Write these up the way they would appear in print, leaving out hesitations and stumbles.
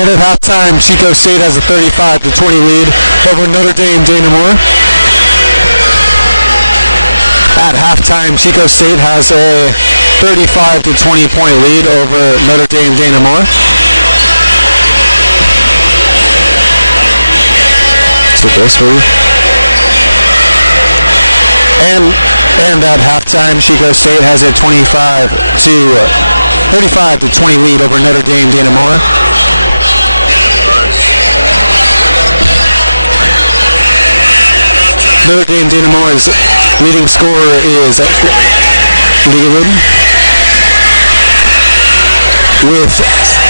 And at halftime, Chico State has a 35-20 lead over Notre Dame Dana Moore. At halftime, Chico State has a 35-20 point lead over Notre Dame Dana Moore. And at halftime, Chico State has a 35-20 lead over Notre Dame Dana Moore. Notre Dame Dana Moore's leading scorer is Leland with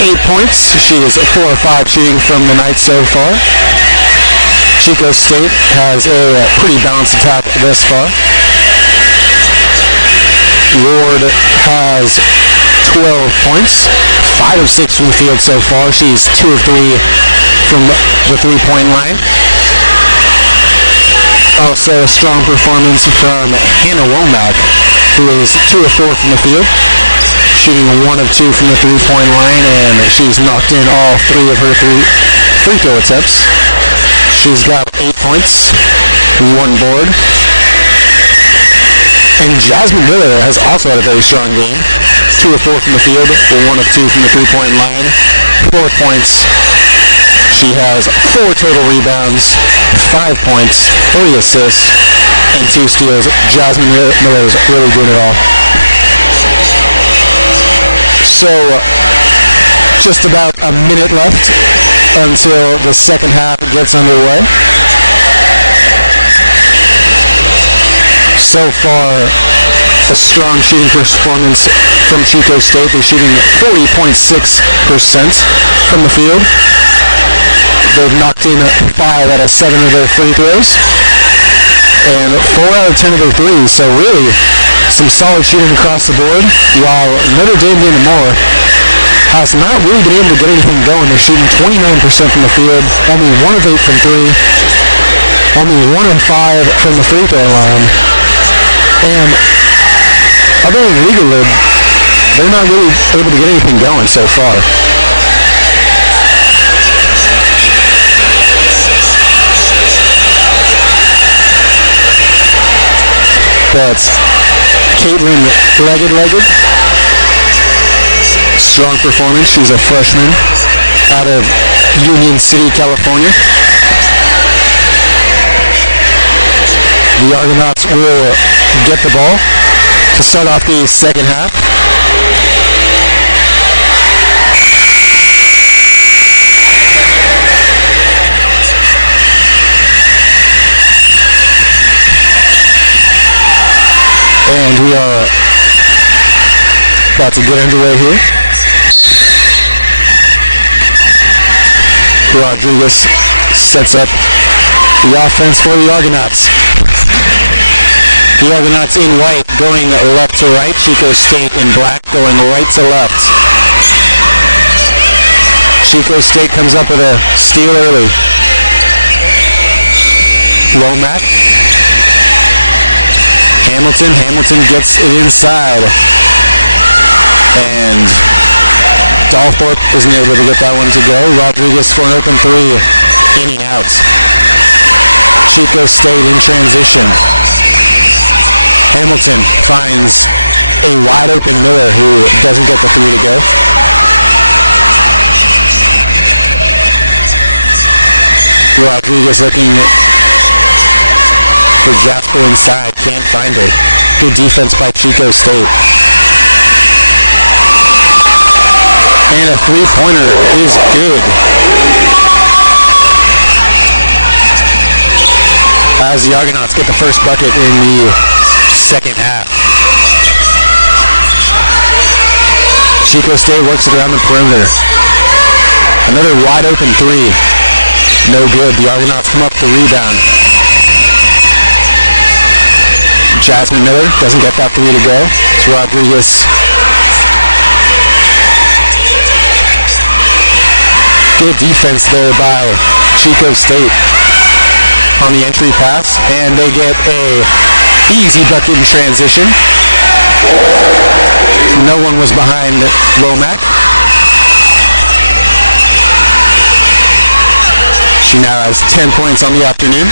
8 points. She is 4 of 5 shooting from the night so far. Chico State has a pretty balanced attack thus far. Ward has 12 points, 5 of 6 from the field so far. She's 2 of 3 from the three-point line. Also a strong performance from Hannah Womack, who is 2 of 4 from the field, shooting 1 of 2 from the three-point line, and she's knocked in all 3 of her free throw attempts. She's got 8 points, 1 board. And Jasmine Miller has also had a very strong game. 2 of 4 from the field, 1 of 2 from the three-point line, 4 points. She has 4 total rebounds, 5 points, 3 assists, and 2 steals. Jasmine Miller is really doing it all. So, just about a minute left until the second half gets underway. So far, a strong shooting performance from Chico State. They're shooting 40.6% from the field. They've knocked in 5 out of 7 of their free throws and 4 out of 10 of their threes. So really, some solid shooting across the board, while Notre Dame Dana Moore has not really been able to get anything going. They're shooting 29% from the field, only 1 of 8 from 3, only 1 of 5 from the free throw line. And other than Legal Lib, they're not really able to get anything going so far. That's Caitlin Legged. Strong performance. She's a freshman out of Union City, California. The Argonauts will get the ball to start off the second half. And we are about to get underway here. Rodriguez sets up the offense for the Argonauts. The Argonauts in white going left to right. Chico State in black going right to left. Chico State comes up with a steal early. Womack. Hamilton gets it inside. And Dalthorpe isn't able to get that one to go. Rodriguez for an open 3. In and out. Chico State in transition. Hamilton finds a wide open Miller who doesn't get the 3 to go. Rodriguez looking for Jasper inside. Can't find her. Good defense by Chico State. And a 3-pointer is good. As the Argonauts get the first bucket in the second half. Chico State works it around the perimeter. Another wide open 3. No good. The Argonauts come up the rebound. Jasmine Miller doesn't get that 3 to go. It's Rodriguez. Good defense there by Chico State on the entry pass, and they get a easy bucket in transition. No one was behind Womack. She now has 10 points on the afternoon.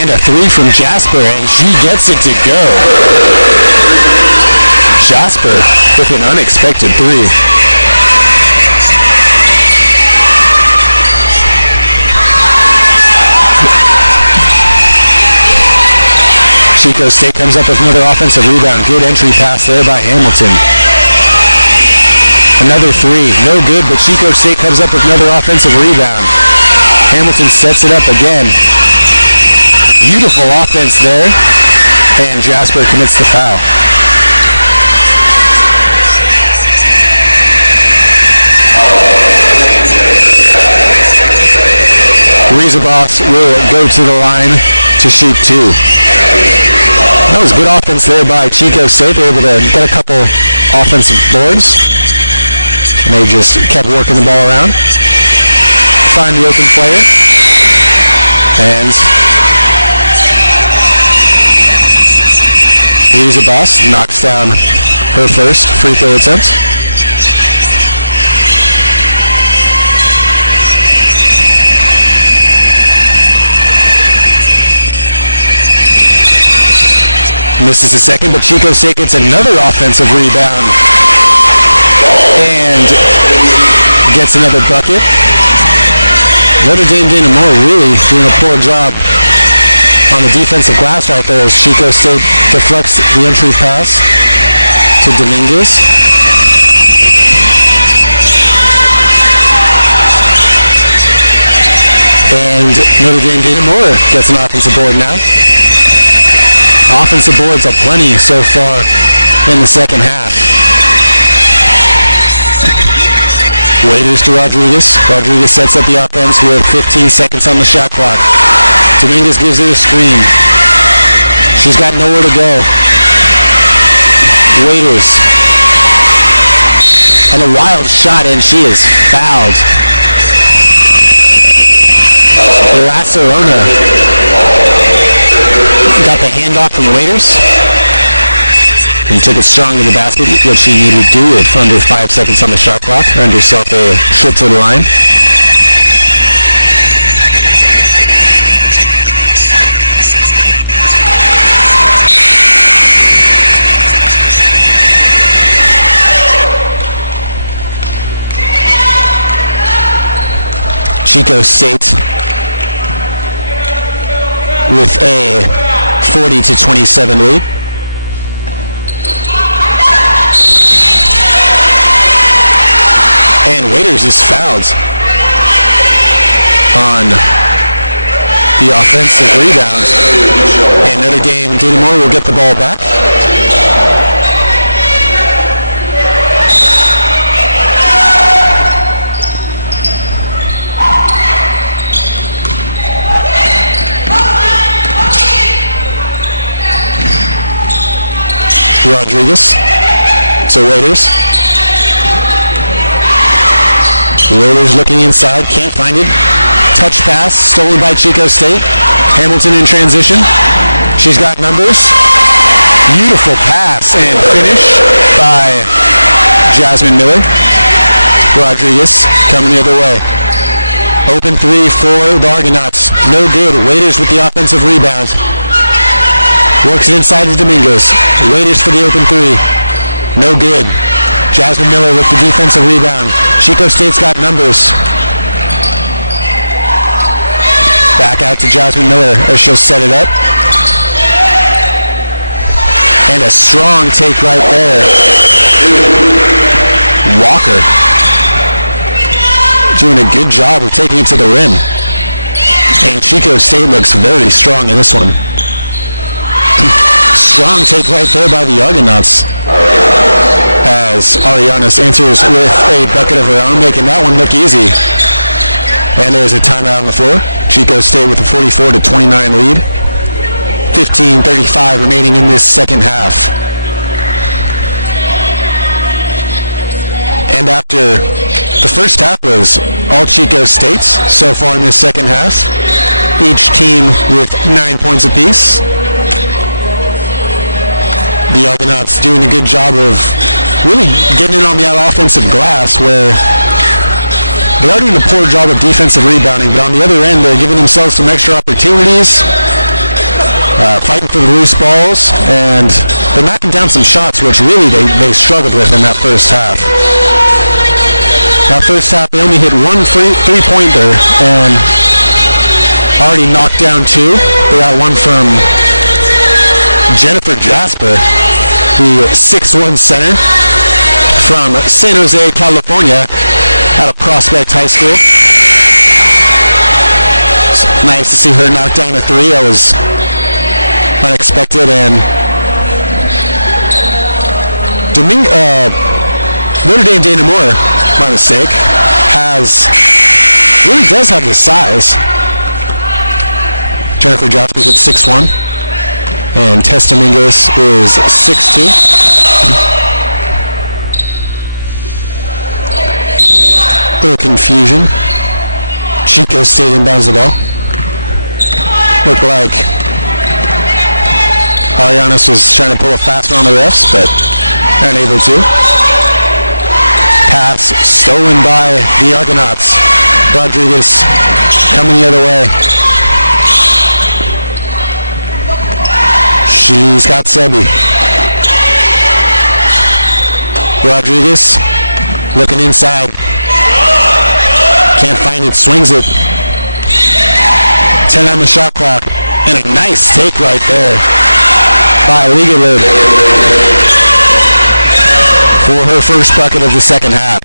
And a three from Jasper, and she gets it to go. Jasper with an unexpected three. Chico State comes up with another offensive rebound. Good entry pass there by Hamilton. Another three, no good, but Chico State comes up with another offensive rebound. Hamilton sets it up again. Beautiful offense there, and Jasper commits the foul. Rizabos will go to the line to shoot two. That was good offense there by Chico State. They were able to get a couple offensive boards, and they just kept working the ball around. Find the open player, and Rizabos knocks down her first free throw attempt. Misses the second, but Chico State gets another offensive rebound and gets another bucket. Notre Dame Dana Moore really doing a poor job on the defensive glass right there as Chico State deflects the entry pass to Dominguez. And Notre Dame Dana Moore gets an offensive board now. Offensive boards are plenty so far in the second half. Waiters to Rodriguez. Rodriguez sets up the offense with 15 seconds on the shot clock. Dominguez gives her a screen. She's got nowhere to go. Waiters. And a wild shot, and she is fouled. Lacerona got the handoff from Waiters and took it strong to the basket, what she needed to do with under 5 seconds on the shot clock. Earned herself a trip to the line. Chico State with a 40-27 lead. And Waiters is fouled on the offensive rebound. And Notre Dame Dana Moore will get the ball back. Rodriguez to Waiters. Waiters looking inside, can't find it. Touch pass, stolen by Chico State. Hamilton in transition. She's got numbers. Beautiful pass and finish by Jasmine Miller. Rodriguez coming the other way. Open three for the Argonauts. No good. Waiters with the offensive rebound. Works it inside to Dominguez. Waiters for the open three. No good. Jasmine Miller with the defensive rebound. Chico State's got numbers. Back out to Jasmine Miller as she'll set it up. And a strong take right there. Walker doing a good job of taking it to the rim. And Chico State looks very strong in this one. Strong take right there by the Argonauts as Arianas answers with a bucket of her own, making that one look easy. And there's a timeout on the floor. Chico State with a 44-29 lead. 15:35 remaining in this second half. And after the first half was all Chico State's so far in this second half, each team with 9 points apiece. The Argonauts doing a good job of really getting in on the offensive glass, where they are doing a poor job of defensive rebounding, but on the other end, they're giving themselves some extra opportunities, fighting for the loose balls, and they're knocking down some shots, which really they struggled with in that first half. That first half, they only hit one three-pointer and already knocked down two. They got one from Jennifer Jasper, the 6'1" center from San Jose, California, out of Prospect High School. It's nice to see her knock down a three. That was unexpected. And Notre Dame Dana Moore, my mistake, really does have the size. Jennifer Jasper's at 6'1", and Tess Dominguez is 6'2". Little confusion. Chico State inbounds the ball. Looked like Arianes was trying to pull a faster on the refs, but unable to. Pass stolen by the Argonauts. Rodriguez coming the other way. She's got Sebi. Rodriguez looking inside. Can't find it, swings it. 10 on the shot clock. And a nice take right there by Liga for her first bucket of the second half.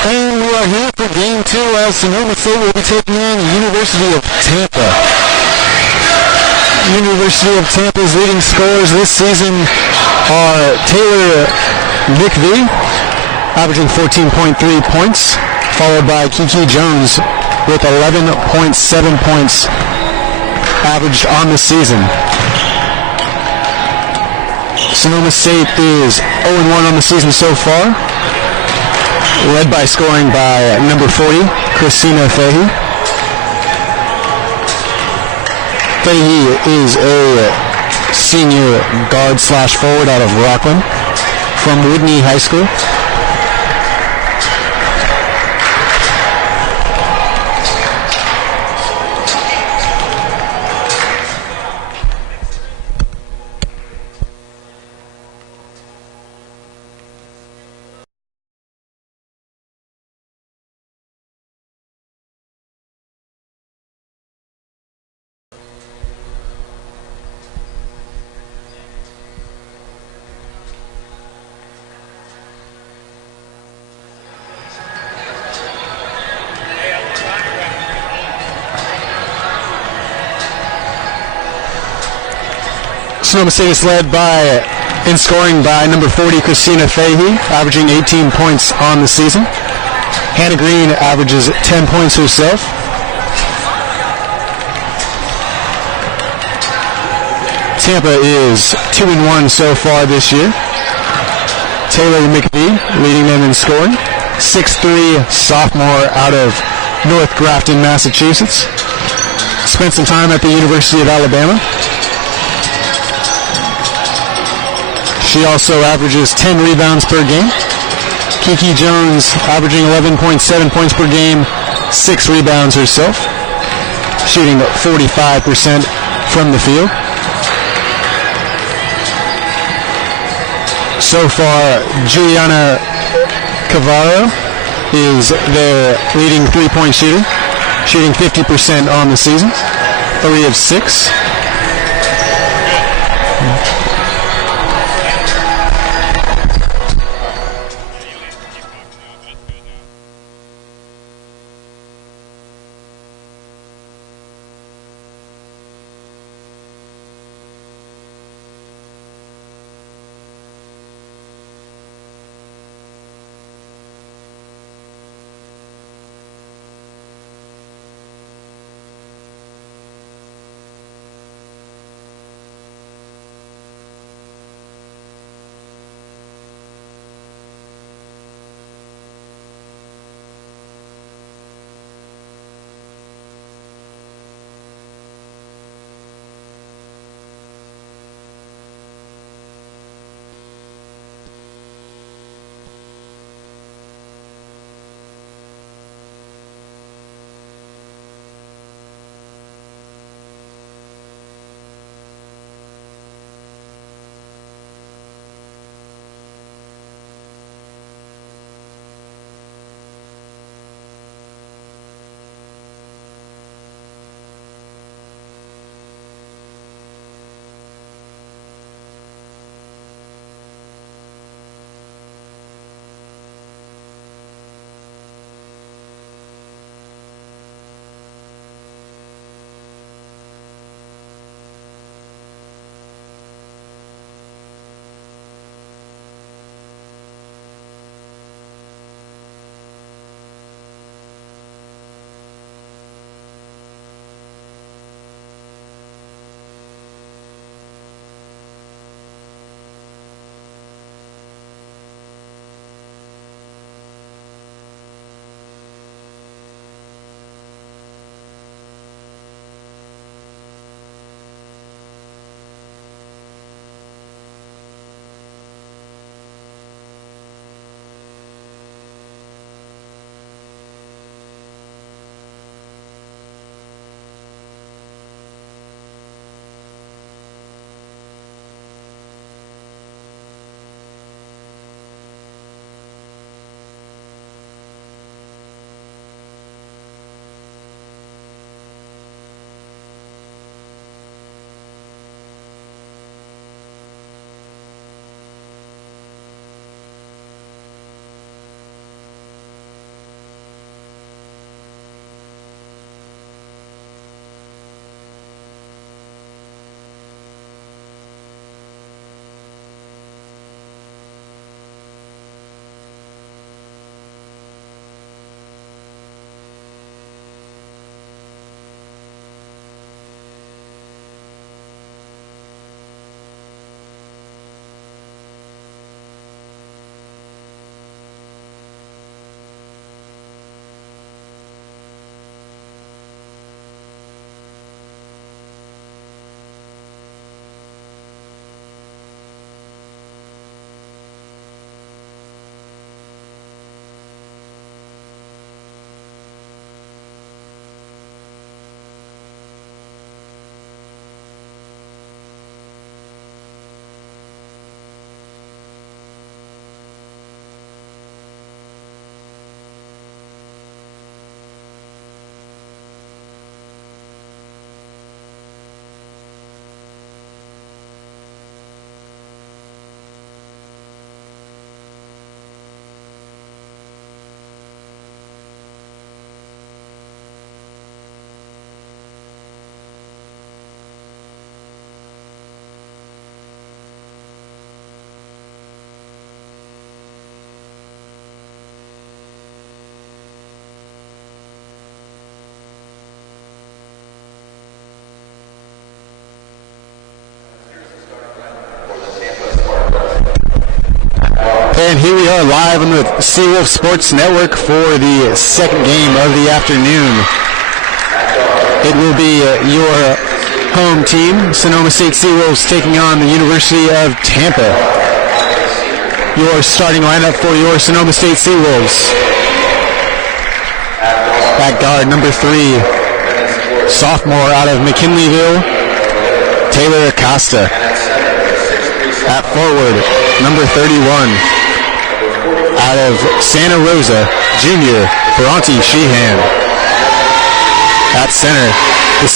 And we are here for Game 2 as Sonoma State will be taking on the University of Tampa. University of Tampa's leading scorers this season are Taylor McVie, averaging 14.3 points, followed by Kiki Jones with 11.7 points averaged on the season. Sonoma State is 0-1 on the season so far, led by scoring by number 40, Christina Fahey. Fahey is a senior guard/forward out of Rockland from Whitney High School. In scoring by number 40, Christina Fahey, averaging 18 points on the season. Hannah Green averages 10 points herself. Tampa is 2-1 so far this year. Taylor McVie leading them in scoring. 6'3" sophomore out of North Grafton, Massachusetts. Spent some time at the University of Alabama. She also averages 10 rebounds per game. Kiki Jones averaging 11.7 points per game, 6 rebounds herself, shooting 45% from the field. So far, Juliana Cavaro is their leading three-point shooter, shooting 50% on the season, 3 of 6.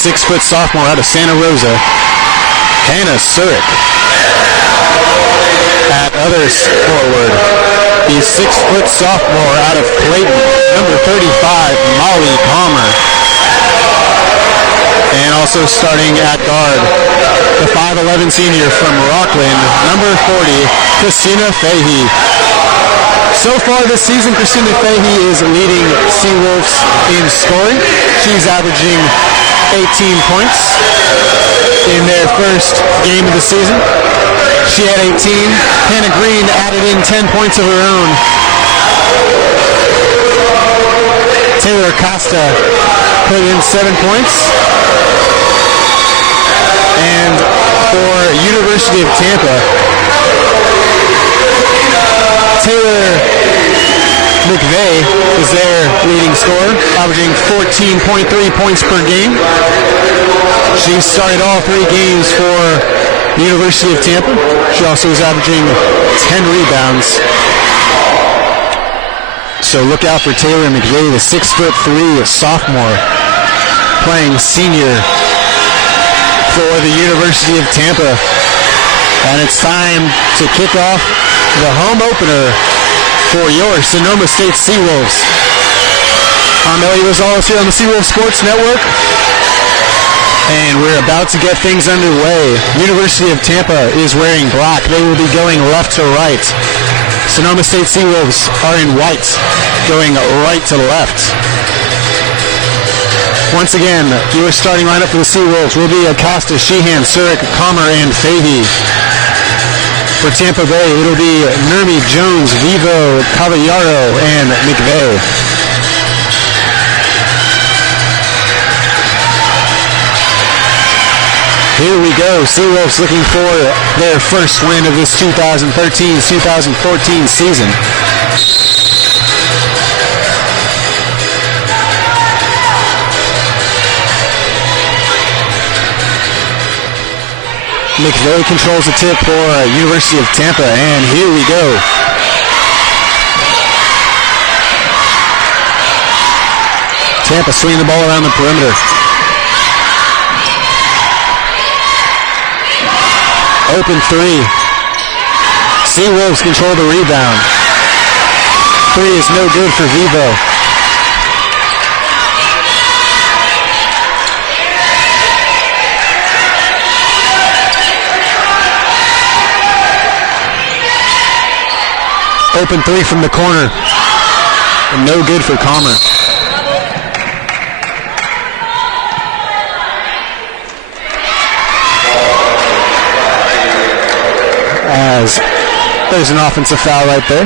6-foot sophomore out of Santa Rosa, Hannah Surik. At other forward, the 6-foot sophomore out of Clayton, number 35, Molly Palmer. And also starting at guard, the 5'11 senior from Rockland, number 40, Christina Fahey. So far this season, Christina Fahey is leading the Seawolves in scoring. She's averaging 18 points in their first game of the season. She had 18. Hannah Green added in 10 points of her own. Taylor Acosta put in 7 points. And for University of Tampa, Taylor McVeigh is their leading scorer, averaging 14.3 points per game. She started all 3 games for the University of Tampa. She also is averaging 10 rebounds. So look out for Taylor McVeigh, the 6'3" sophomore, playing senior for the University of Tampa. And it's time to kick off the home opener for your Sonoma State Seawolves. I'm Elliot Rosales here on the Seawolves Sports Network. And we're about to get things underway. University of Tampa is wearing black. They will be going left to right. Sonoma State Seawolves are in white, going right to left. Once again, your starting lineup for the Seawolves will be Acosta, Sheehan, Surik, Palmer, and Fahey. For Tampa Bay, it'll be Nermi, Jones, Vivo, Caballero, and McVeigh. Here we go. Seawolves looking for their first win of this 2013-2014 season. McVeigh controls the tip for University of Tampa, and here we go. Tampa swinging the ball around the perimeter. Open 3. Seawolves control the rebound. 3 is no good for Vivo. Open 3 from the corner. No good for Palmer. There's an offensive foul right there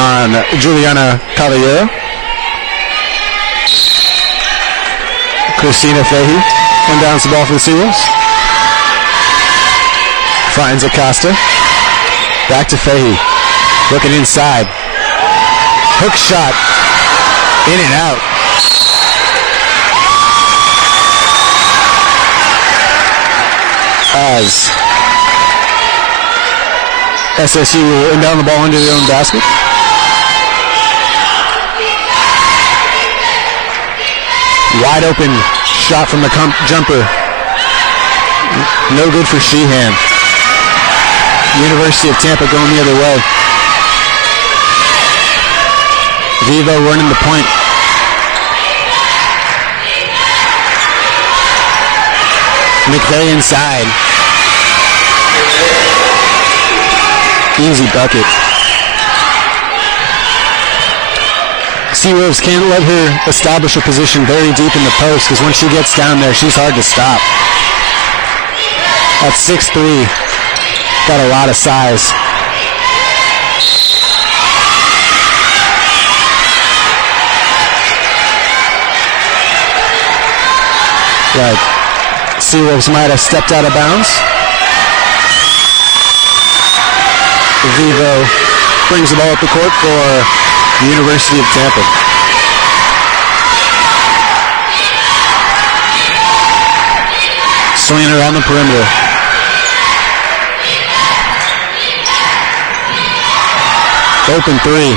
on Juliana Caballero. Christina Fahey inbounds the ball for the Seawolves. Finds Acosta. Back to Fahey. Looking inside. Hook shot. In and out. As SSU will inbound the ball into their own basket. Wide open shot from the jumper. No good for Sheehan. University of Tampa going the other way. Vivo running the point. McVeigh inside. Easy bucket. Seawolves can't let her establish a position very deep in the post, because when she gets down there, she's hard to stop. At 6'3", got a lot of size. Right. Seawolves might have stepped out of bounds. Vivo brings the ball up the court for University of Tampa. Swinging around the perimeter. Open 3.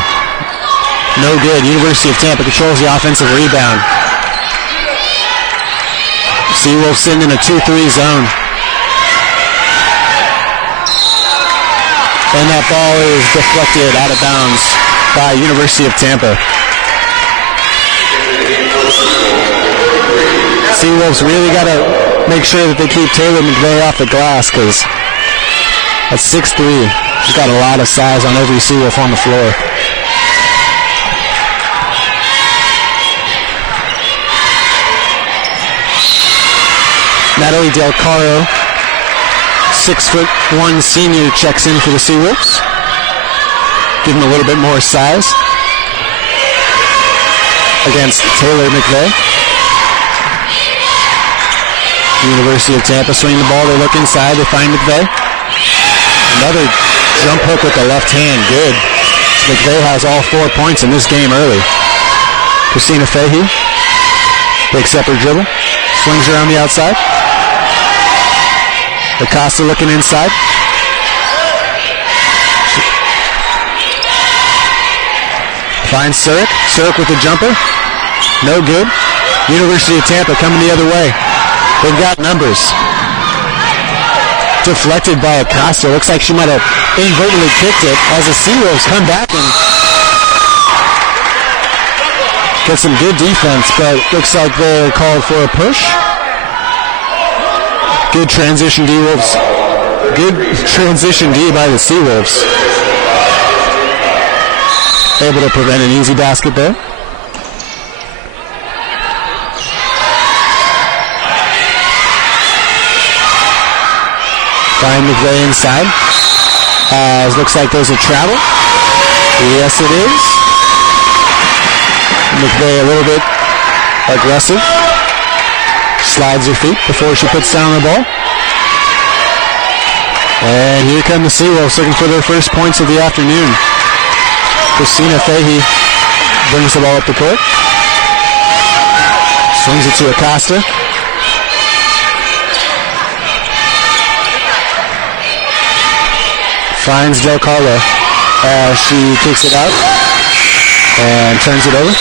No good. University of Tampa controls the offensive rebound. deflected out of bounds by University of Tampa. Seawolves really got to make sure that they keep Taylor McVay off the glass because at 6'3", she's got a lot of size on every Seawolf on the floor. Natalie Del Caro, 6'1" senior, checks in for the Seawolves. Give them a little bit more size against Taylor McVay. University of Tampa swing the ball. They look inside. They find McVay. Another jump hook with the left hand. Good. McVay has all 4 points in this game early. Christina Fahey picks up her dribble. Swings around the outside. Acosta looking inside. Finds Surf. Surf with the jumper. No good. University of Tampa coming the other way. They've got numbers. Deflected by Acosta. Looks like she might have inadvertently kicked it as the Seawolves come back and get some good defense, but looks like they're called for a push. Good transition D Wolves. Good transition D by the Seawolves. Able to prevent an easy basket there. Find McVay inside. As looks like there's a travel. Yes, it is. McVay a little bit aggressive. Slides her feet before she puts down the ball. And here come the Seawolves looking for their first points of the afternoon. Christina Fahey brings the ball up the court. Swings it to Acosta. Finds Del Carlo as she kicks it out and turns it over.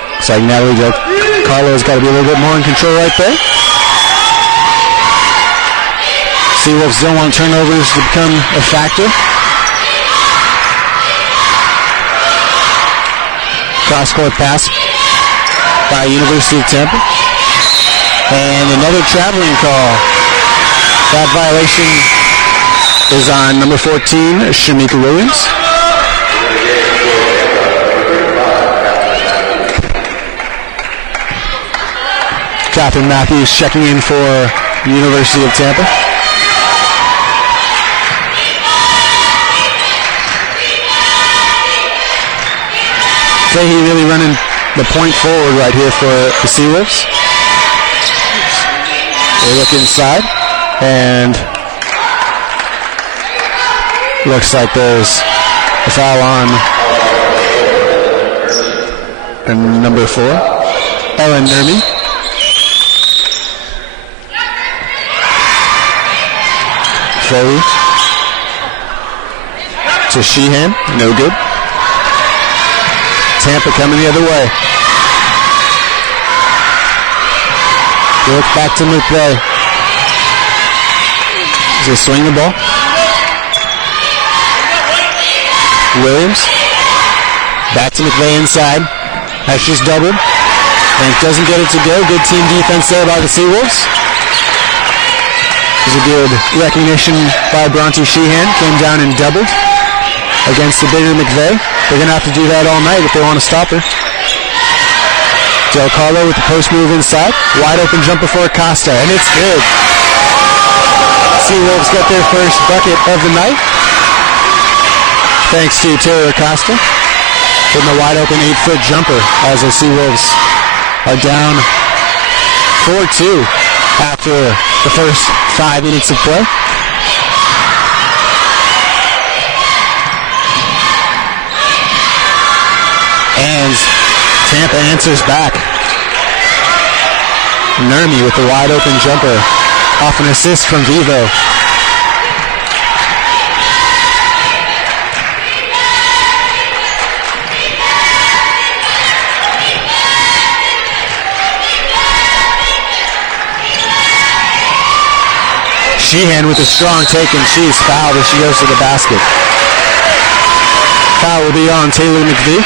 Looks like Natalie Del Carlo's got to be a little bit more in control right there. Seawolves don't want turnovers to become a factor. Cross-court pass by University of Tampa. And another traveling call. That violation is on number 14, Shamika Williams. Catherine Matthews checking in for University of Tampa. Fahey really running the point forward right here for the Seawolves. They look inside, and looks like there's a foul on number 4, Helen Nerby. Fahey to Sheehan, no good. Tampa coming the other way. Brooke back to McVay. They swing the ball. Williams. Back to McVay inside. As she's doubled. And doesn't get it to go. Good team defense there by the Seawolves. There's a good recognition by Bronte Sheehan. Came down and doubled against the bigger McVay. They're going to have to do that all night if they want to stop her. Del Carlo with post move inside. Wide open jumper for Acosta, and it's good. Seawolves get their first bucket of the night. Thanks to Taylor Acosta. Getting a wide open 8-foot jumper as the Seawolves are down 4-2 after the first 5 minutes of play. And Tampa answers back. Nermi with the wide open jumper off an assist from Vivo. foul as she goes to the basket. Foul will be on Taylor McPhee.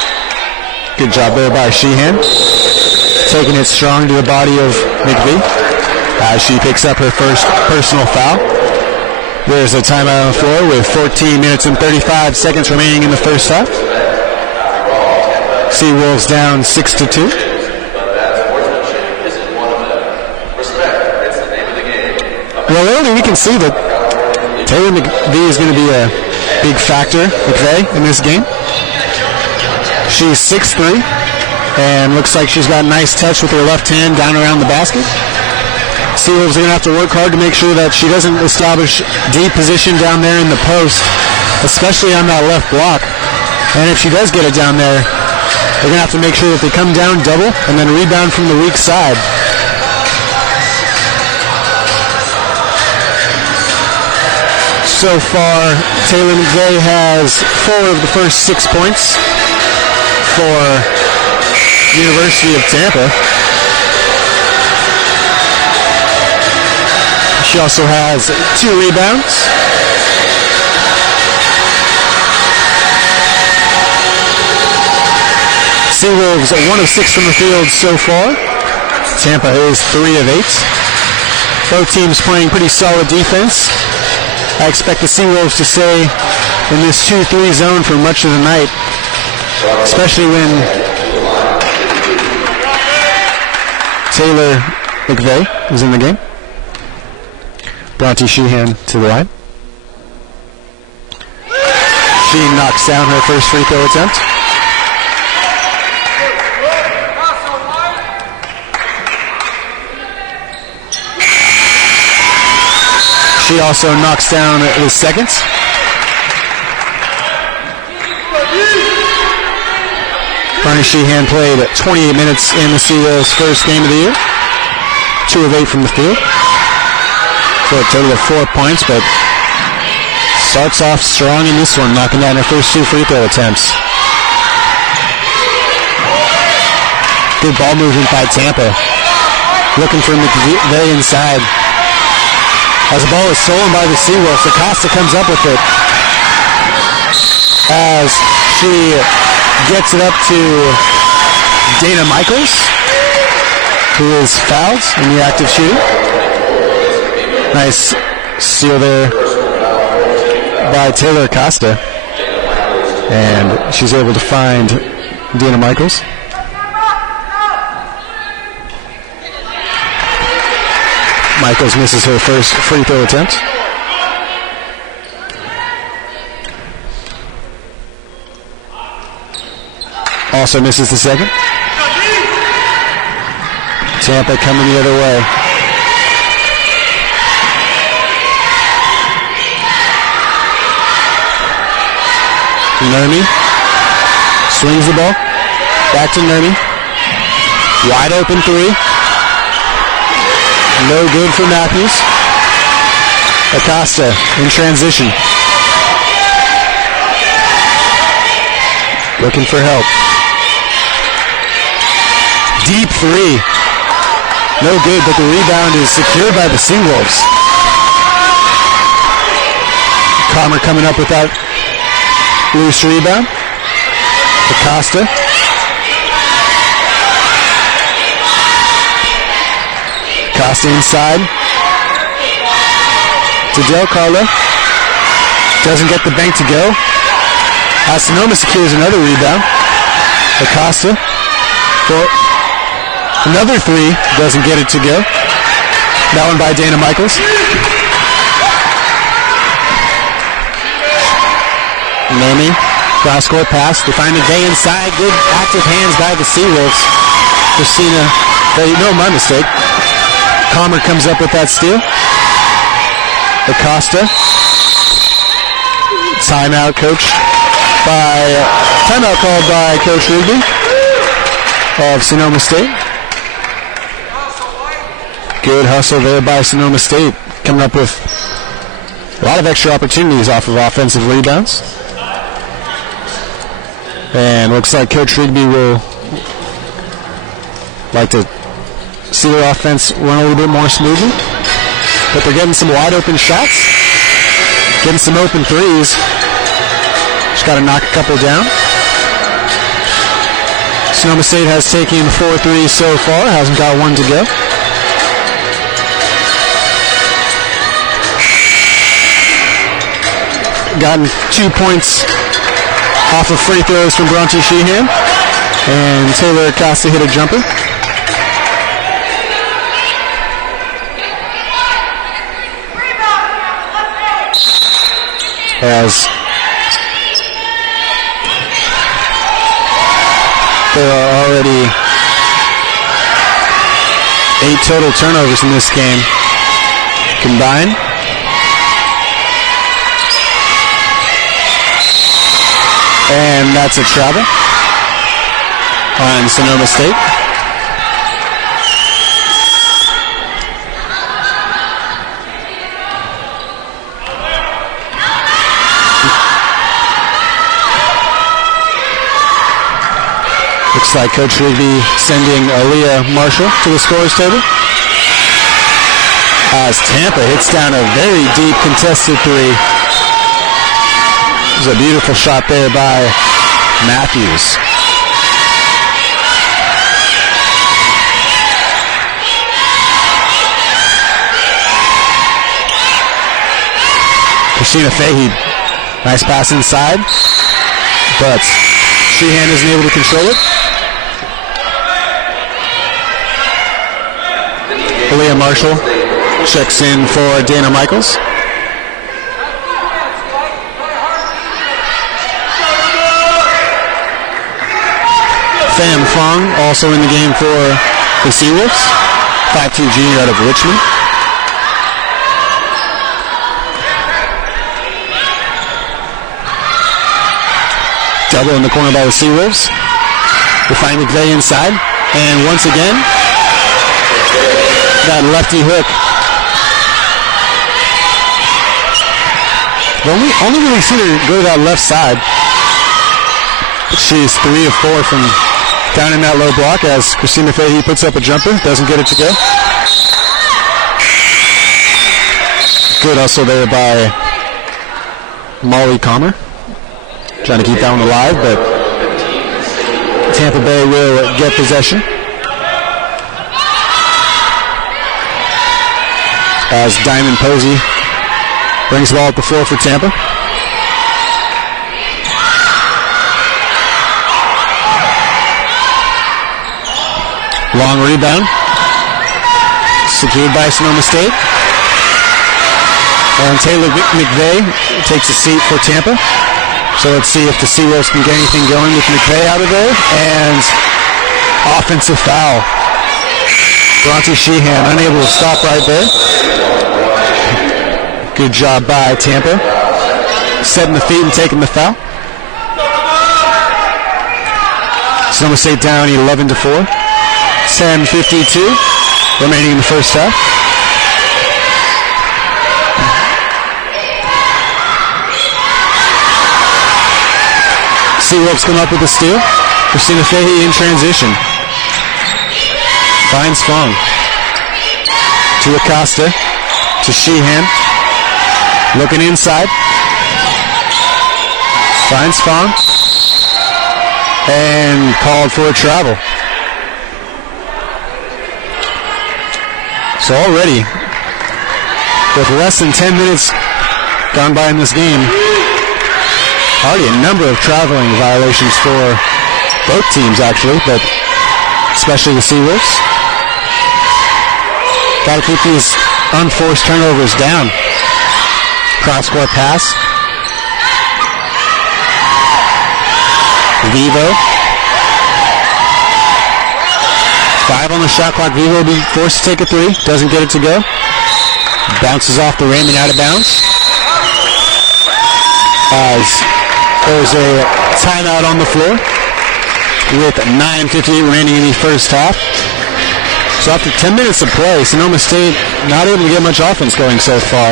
Good job there by Sheehan. Taking it strong to the body of McPhee as she picks up her first personal foul. There's a timeout on the floor with 14 minutes and 35 seconds remaining in the first half. Seawolves down 6-2. Well, early we can see that Taylor McPhee is going to be a big factor, McVeigh, in this game. She's 6'3", and looks like she's got a nice touch with her left hand down around the basket. Seawolves are going to have to work hard to make sure that she doesn't establish deep position down there in the post, especially on that left block. And if she does get it down there, they're going to have to make sure that they come down double and then rebound from the weak side. So far, Taylor McVeigh has 4 of the first 6 points for University of Tampa. She also has 2 rebounds. Seawolves 1 of 6 from the field so far. Tampa is 3 of 8. Both teams playing pretty solid defense. I expect the Seawolves to stay in this 2-3 zone for much of the night, especially when Taylor McVeigh is in the game. Bronte Sheehan to the line. She knocks down her first free throw attempt. She also knocks down the second. Bronte Sheehan played 28 minutes in the Seawolves' first game of the year. 2 of 8 from the field. For a total of 4 points, but starts off strong in this one, knocking down her first 2 free throw attempts. Good ball movement by Tampa. Looking for McVeigh inside. As the ball is stolen by the Seawolves, Acosta comes up with it. As she gets it up to Dana Michaels, who is fouled in the act of shooting. Nice steal there by Taylor Acosta. And she's able to find Dana Michaels. Michaels misses her first free throw attempt. Also misses the second. Tampa coming the other way. Nermi swings the ball. Back to Nermi. Wide open 3. No good for Matthews. Acosta in transition. Looking for help. Deep 3. No good, but the rebound is secured by the Seawolves. Palmer coming up with that loose rebound. Acosta. Acosta inside. To Del Carlo. Doesn't get the paint to go. Sonoma secures another rebound. Acosta. Another 3. Doesn't get it to go. That one by Dana Michaels. Nermi. Cross-court pass. Behind McVeigh inside. Good active hands by the Seawolves. Christina. No, my mistake. Palmer comes up with that steal. Acosta. Timeout called by Coach Rigby of Sonoma State. Good hustle there by Sonoma State, coming up with a lot of extra opportunities off of offensive rebounds. And looks like Coach Rigby will like to see their offense run a little bit more smoothly. But they're getting some wide open shots. couple down. Sonoma State has taken 4 threes so far, hasn't got one to go. Gotten 2 points off of free throws from Bronte Sheehan, and Taylor Acosta hit a jumper. As there are already 8 total turnovers in this game combined. And that's a travel on Sonoma State. Looks like Coach Rigby sending Aaliyah Marshall to the scorer's table. As Tampa hits down a very deep contested three. It's a beautiful shot there by Matthews. Christina Fahey, nice pass inside, but Sheehan isn't able to control it. Aaliyah Marshall checks in for Dana Michaels. Sam Fong also in the game for the Seawolves. 5'2" junior out of Richmond. Double in the corner by the Seawolves. They find McVeigh inside. And once again, that lefty hook. Only really seen her go to that left side. She is 3 of 4 from down in that low block as Christina Fahey puts up a jumper. Doesn't get it to go. Good hustle there by Molly Commerce. Trying to keep that one alive, but Tampa Bay will get possession. As Diamond Posey brings the ball to the floor for Tampa. Long rebound. Secured by Sonoma State. And Taylor McVeigh takes a seat for Tampa. So let's see if the Seawolves can get anything going with McVeigh out of there. And offensive foul. Bronte Sheehan unable to stop right there. Good job by Tampa. Setting the feet and taking the foul. Sonoma State down 11-4. 10:52 remaining in the first half. Seawolves come up with a steal. Christina Fahey in transition. Finds Fong. To Acosta. To Sheehan. Looking inside. Finds Fong. And calls for a travel. So already, with less than 10 minutes gone by in this game, already a number of traveling violations for both teams, actually, but especially the Seawolves. Got to keep these unforced turnovers down. Cross-court pass. Devo. 5 on the shot clock. He will be forced to take a 3. Doesn't get it to go. Bounces off the rim and out of bounds. There's a timeout on the floor with 9:58 remaining in the first half. About 10 minutes of play. Sonoma State not able to get much offense going so far.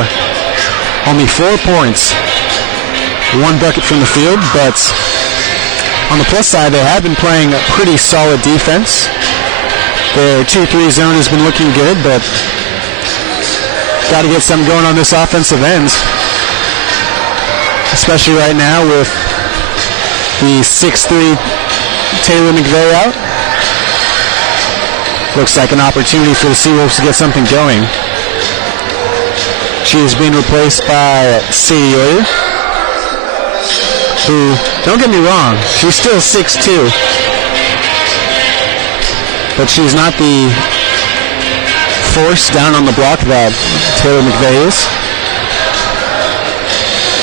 Only 4 points. 1 bucket from the field, but on the plus side, they have been playing a pretty solid defense. Their 2-3 zone has been looking good, but got to get something going on this offensive end. Especially right now with strong. She's still 6'2", but she's not the force down on the block that Taylor McVeigh is.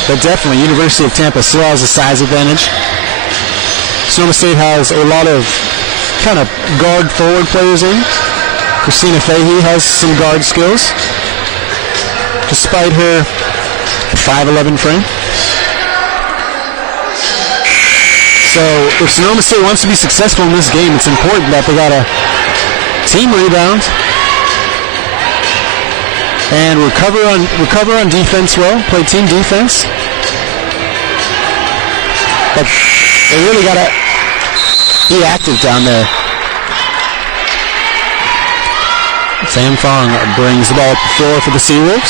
But definitely, University of Tampa still has a size advantage. Sonoma State has a lot of kind of guard forward players in. Christina Fahey has some guard skills, despite her 5'11" frame. So if Sonoma State wants to be successful in this game, it's important that they got a team rebound and recover on defense well, play team defense. They really got to be active down there. Sam Fong brings the ball up the floor for the Seawolves.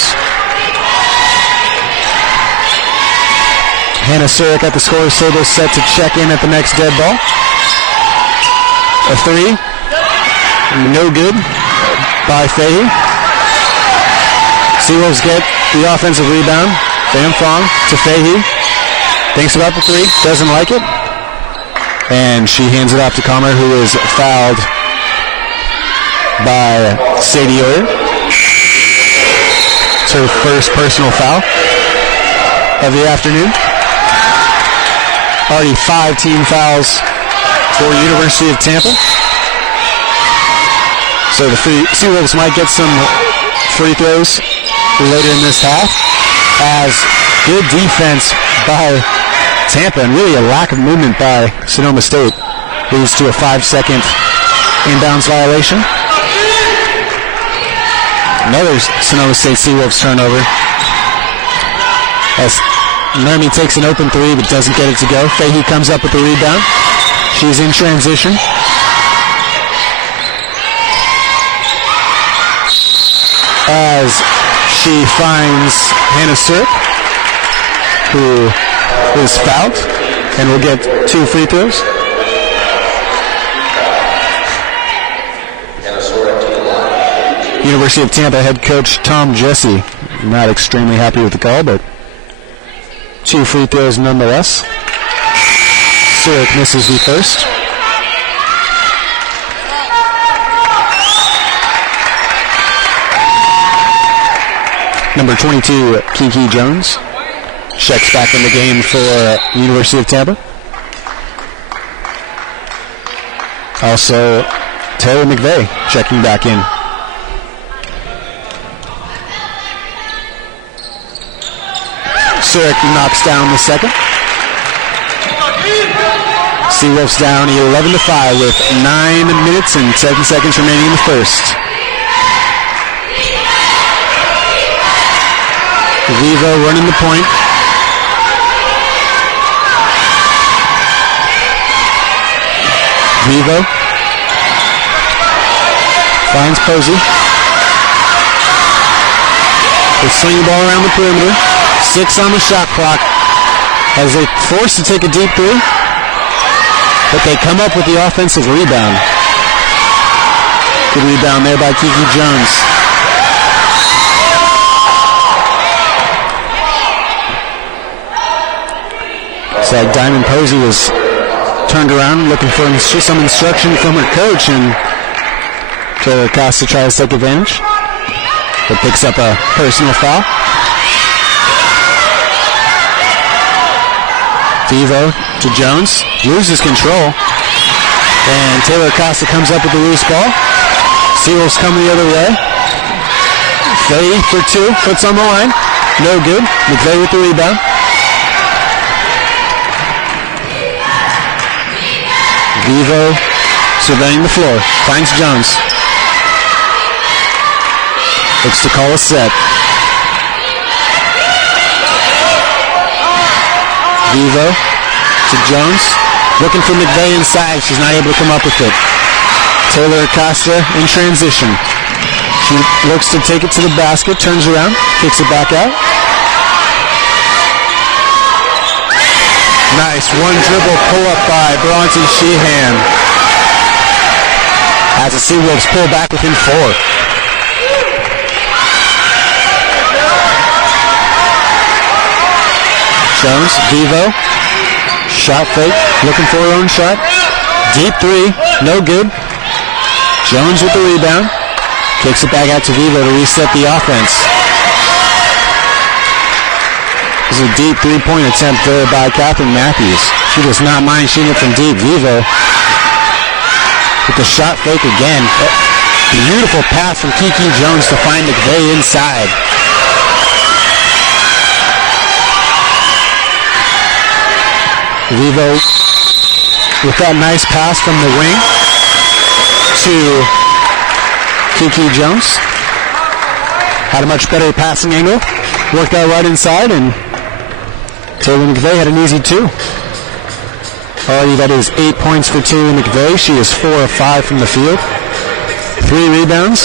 Hannah Surik at the scorer's table, set to check in at the next dead ball. A three. No good by Fahey. Seawolves get the offensive rebound. Sam Fong to Fahey. Thinks about the three, doesn't like it. And she hands it off to Comer, who is fouled by Sadie Oyer. It's her first personal foul of the afternoon. Already 5 team fouls for University of Tampa. So the Seawolves might get some free throws later in this half, as good defense by Tampa and really a lack of movement by Sonoma State leads to a 5-second inbounds violation. Another Sonoma State Seawolves turnover. As Nermi takes an open three but doesn't get it to go. Fahey comes up with the rebound. She's in transition. As she finds Hannah Surik, who is fouled, and will get 2 free throws. University of Tampa head coach Tom Jesse not extremely happy with the call, but 2 free throws nonetheless. Surik misses the first. Number 22, Kiki Jones, checks back in the game for University of Tampa. Also, Taylor McVeigh checking back in. Surik knocks down the second. Seawolves down 11-5 with 9 minutes and 7 seconds remaining in the first. Vivo running the point. Vivo finds Posey. They swing the ball around the perimeter. 6 on the shot clock as they're forced to take a deep three, but they come up with the offensive rebound. Good rebound there by Kiki Jones. It's like Simon Posey was turned around looking for some instruction from her coach, and Taylor Costa tried to take advantage. It picks up a personal foul. Vivo to Jones, loses control, and Taylor Costa comes up with the loose ball. Seawolves come the other way. Fahey for 2, puts on the line. No good. McVeigh with the rebound. Vivo surveying the floor. Finds Jones. Looks to call a set. Vivo to Jones. Looking for McVeigh inside. She's not able to come up with it. Taylor Acosta in transition. She looks to take it to the basket, turns around, kicks it back out. Nice one dribble pull up by Bronte Sheehan. As the Seawolves pull back within 4. Jones, Devo, shot fake, looking for her own shot. Deep three, no good. Jones with the rebound. Takes it back out to Devo to reset the offense. This is a deep three-point attempt there by Catherine Matthews. She does not mind shooting from deep. Devo with the shot fake again. A beautiful pass from Kiki Jones to find McVay inside. Devo with that nice pass from the wing to Kiki Jones. Had a much better passing angle. Worked out right inside, and Taylor McVay had an easy two. Already that is 8 points for Taylor McVay. She is 4 of 5 from the field. 3 rebounds.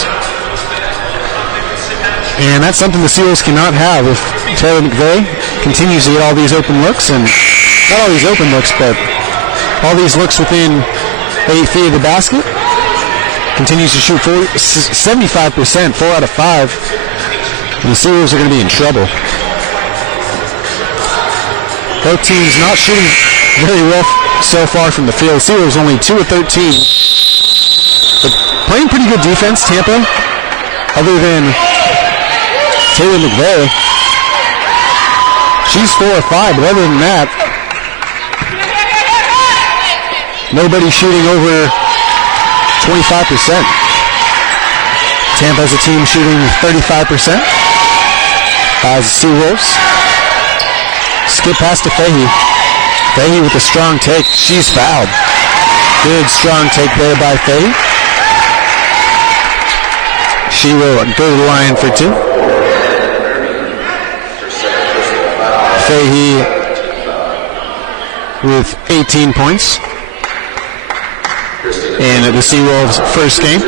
And that's something the Seawolves cannot have if Taylor McVay continues to get all these open looks, and not all these open looks, but all these looks within 8 feet of the basket. Continues to shoot 75%, 4 out of 5. And the Seawolves are going to be in trouble. Both teams not shooting very well so far from the field. The Seawolves only 2 of 13. But playing pretty good defense, Tampa. Other than Taylor McVay. She's 4 of 5, but other than that, nobody's shooting over 25%. Tampa as a team shooting 35% as Seawolves. Skip past to Fahey. Fahey with a strong take. She's fouled. Good strong take there by Fahey. She will go to the line for 2. Fahey with 18 points in the Seawolves' first game.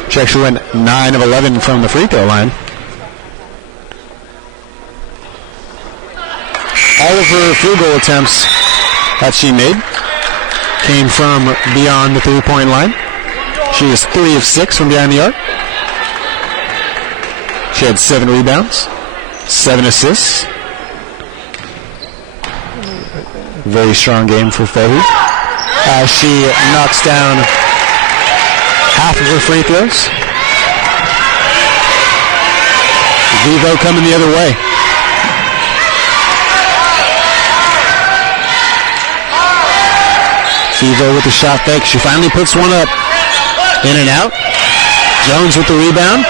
She actually went 9 of 11 from the free throw line. All of her field goal attempts that she made came from beyond the three-point line. She was 3 of 6 from beyond the arc. She had 7 rebounds, 7 assists. Very strong game for Fahey as she knocks down half of her free throws. Devo coming the other way. Devo with the shot fake. She finally puts one up. In and out. Jones with the rebound,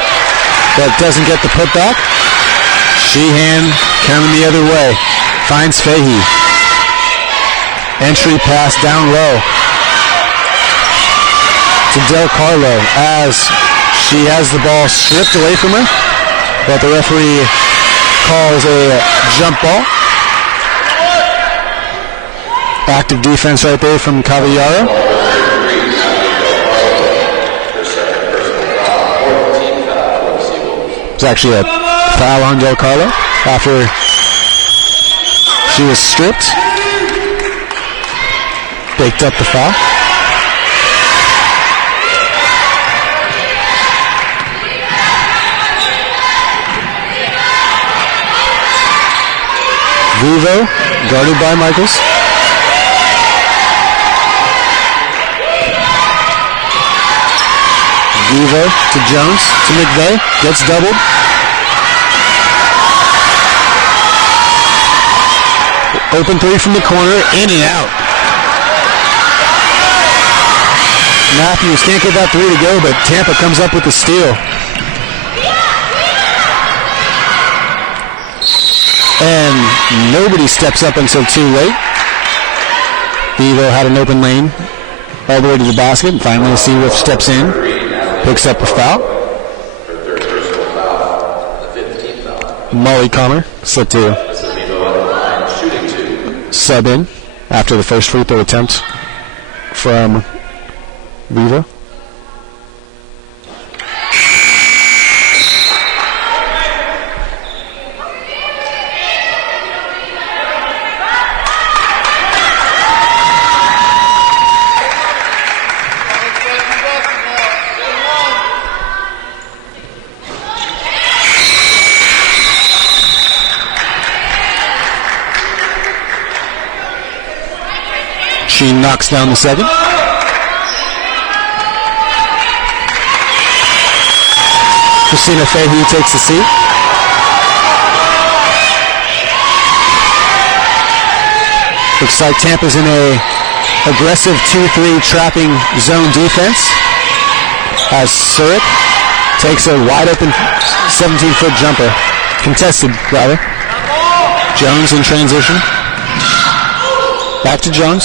but doesn't get the putback. Sheehan coming the other way. Finds Fahey. Entry pass down low to Del Carlo as she has the ball stripped away from her, but the referee calls a jump ball. Active defense right there from Cavallaro. There's actually a foul on Del Carlo after she was stripped. Staked up the foul. Devo, guarded by Michaels. Devo to Jones, to McVay, gets doubled. Open three from the corner, in and out. Matthews can't get that three to go, but Tampa comes up with the steal. And nobody steps up until too late. Devo had an open lane all the way to the basket. Finally, Seawolf steps in, picks up the foul. Molly Coleman set to sub in after the first free throw attempt from Devo. She knocks down the second. Christina Fahey takes the seat. Looks like Tampa's in a aggressive 2-3 trapping zone defense. As Surik takes a wide open 17-foot jumper. Contested, rather. Jones in transition. Back to Jones.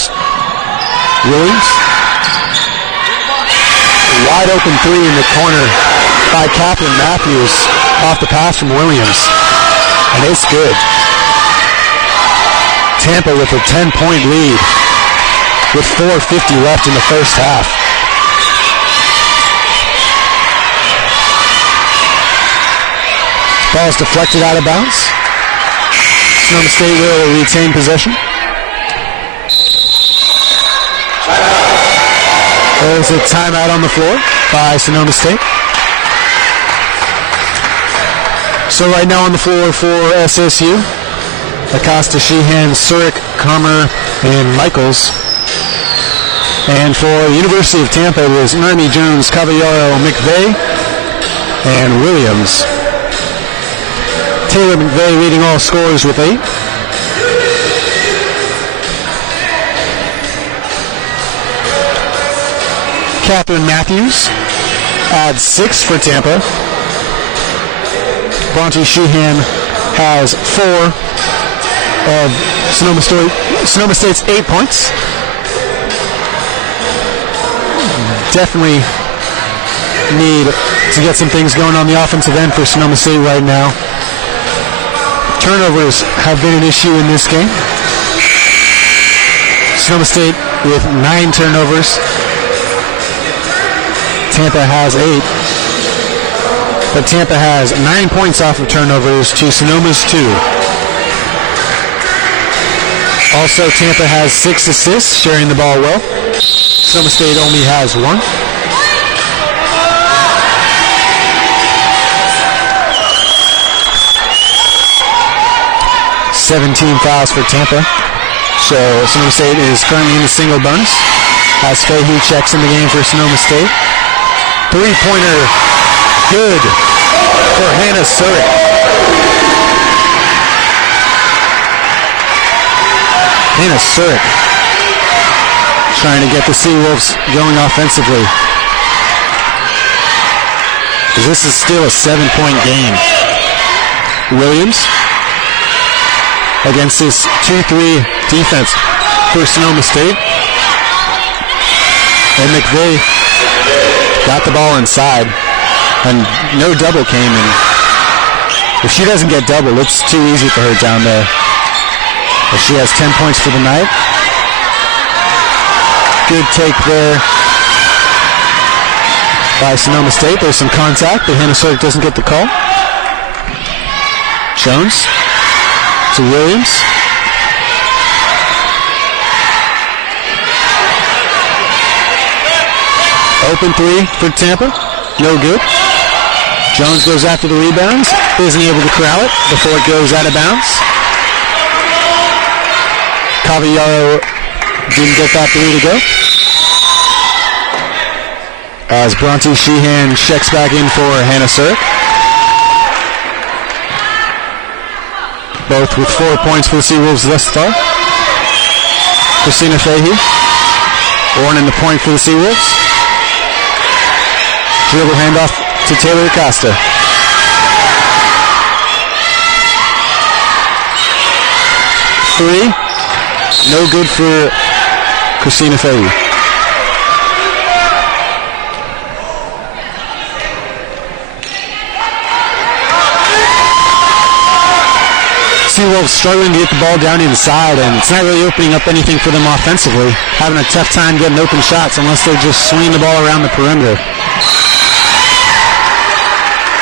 Williams. Wide open three in the corner by Catherine Matthews. Off the pass from Williams. And it's good. Tampa with a 10-point lead with 4:50 left in the first half. Ball is deflected out of bounds. Sonoma State will retain possession. There's a timeout on the floor by Sonoma State. So right now on the floor for SSU, Acosta, Sheehan, Surik, Comer, and Michaels. And for the University of Tampa, it is Ernie Jones, Caballero, McVeigh, and Williams. Taylor McVeigh leading all scorers with 8. Catherine Matthews at 6 for Tampa. Bronte Sheehan has 4. Sonoma State's 8 points. Definitely need to get some things going on the offensive end for Sonoma State right now. Turnovers have been an issue in this game. Sonoma State with 9 turnovers. Tampa has 8. But Tampa has 9 points off of turnovers to Sonoma's 2. Also, Tampa has 6 assists, sharing the ball well. Sonoma State only has 1. 17 fouls for Tampa. So Sonoma State is currently in the single bonus. As Fahey checks in the game for Sonoma State. 3-pointer good for Hannah Surik. Hannah Surik trying to get the Seawolves going offensively. This is still a 7-point game. Williams against this 2-3 defense for Sonoma State. And McVeigh got the ball inside. And no double came in. If she doesn't get doubled, it's too easy for her down there. And she has 10 points for the night. Good take there by Sonoma State. There's some contact, but Hannah Surik doesn't get the call. Jones to Williams. Open 3 for Tampa. No good. Jones goes after the rebound. Isn't able to corral it before it goes out of bounds. Caballero didn't get that 3 to go. As Bronte Sheehan checks back in for Hannah Surik. Both with 4 points for the Seawolves thus far. Christina Fahey, born in the point for the Seawolves. Dribble handoff to Taylor Acosta. 3, no good for Christina Fahey. Seawolves struggling to get the ball down inside, and it's not really opening up anything for them offensively. Having a tough time getting open shots unless they're just swinging the ball around the perimeter.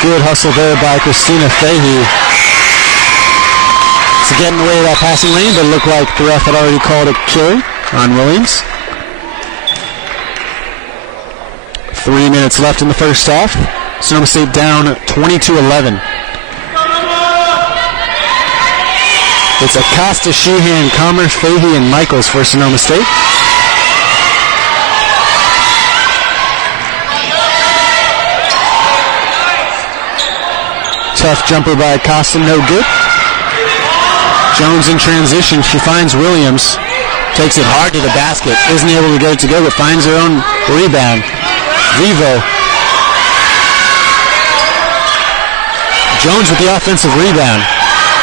Good hustle there by Christina Fahey to get in the way of that passing lane, but it looked like the ref had already called a carry on Williams. 3 minutes left in the first half. Sonoma State down 20-11. basket. Isn't able to get it to go, but finds her own rebound. Vivo. Jones with the offensive rebound.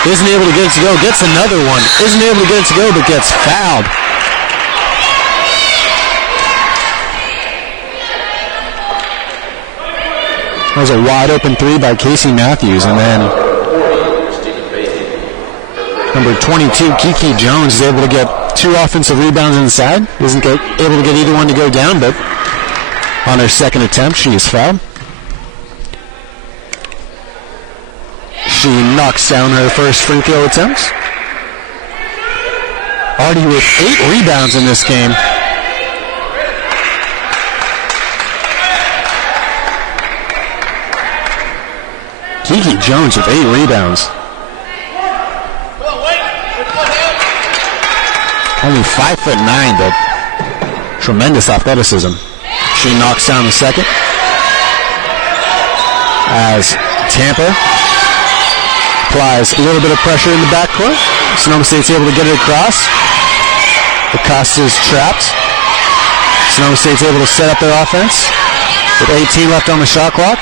Isn't able to get it to go. Gets another one. Isn't able to get it to go, but gets fouled. That was a wide open three by Casey Matthews. And then number 22, Kiki Jones, is able to get 2 offensive rebounds inside. Isn't able to get either one to go down, but on her second attempt, she's fouled. She knocks down her first free throw attempt. Hardy with 8 rebounds in this game. Kiki Jones with 8 rebounds. Only 5'9", but tremendous athleticism. She knocks down the second. As Tampa applies a little bit of pressure in the backcourt. Sonoma State's able to get it across. Acosta's trapped. Sonoma State's able to set up their offense with 18 left on the shot clock.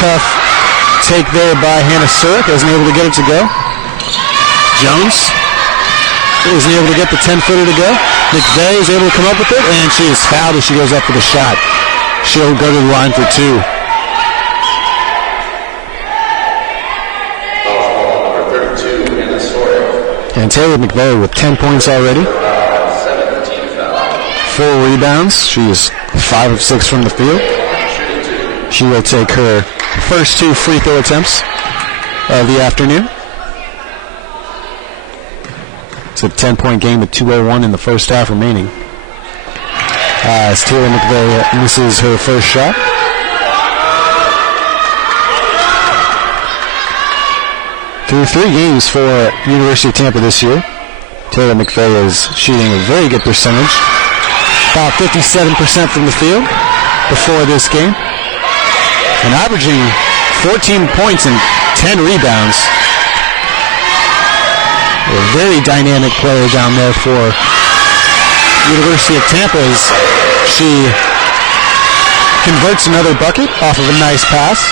Tough take there by Hannah Surik. Isn't able to get it to go. Jones isn't able to get the 10-footer to go. McVeigh is able to come up with it, and she is fouled as she goes up for the shot. She'll go to the line for 2. Taylor McVeigh with 10 points already. 4 rebounds. She's 5 of 6 from the field. She will take her first 2 free throw attempts of the afternoon. It's a 10-point game with 2:01 in the first half remaining. As Taylor McVeigh misses her first shot. Through 3 games for University of Tampa this year, Taylor McVeigh is shooting a very good percentage. About 57% from the field before this game. And averaging 14 points and 10 rebounds. A very dynamic player down there for University of Tampa. She converts another bucket off of a nice pass.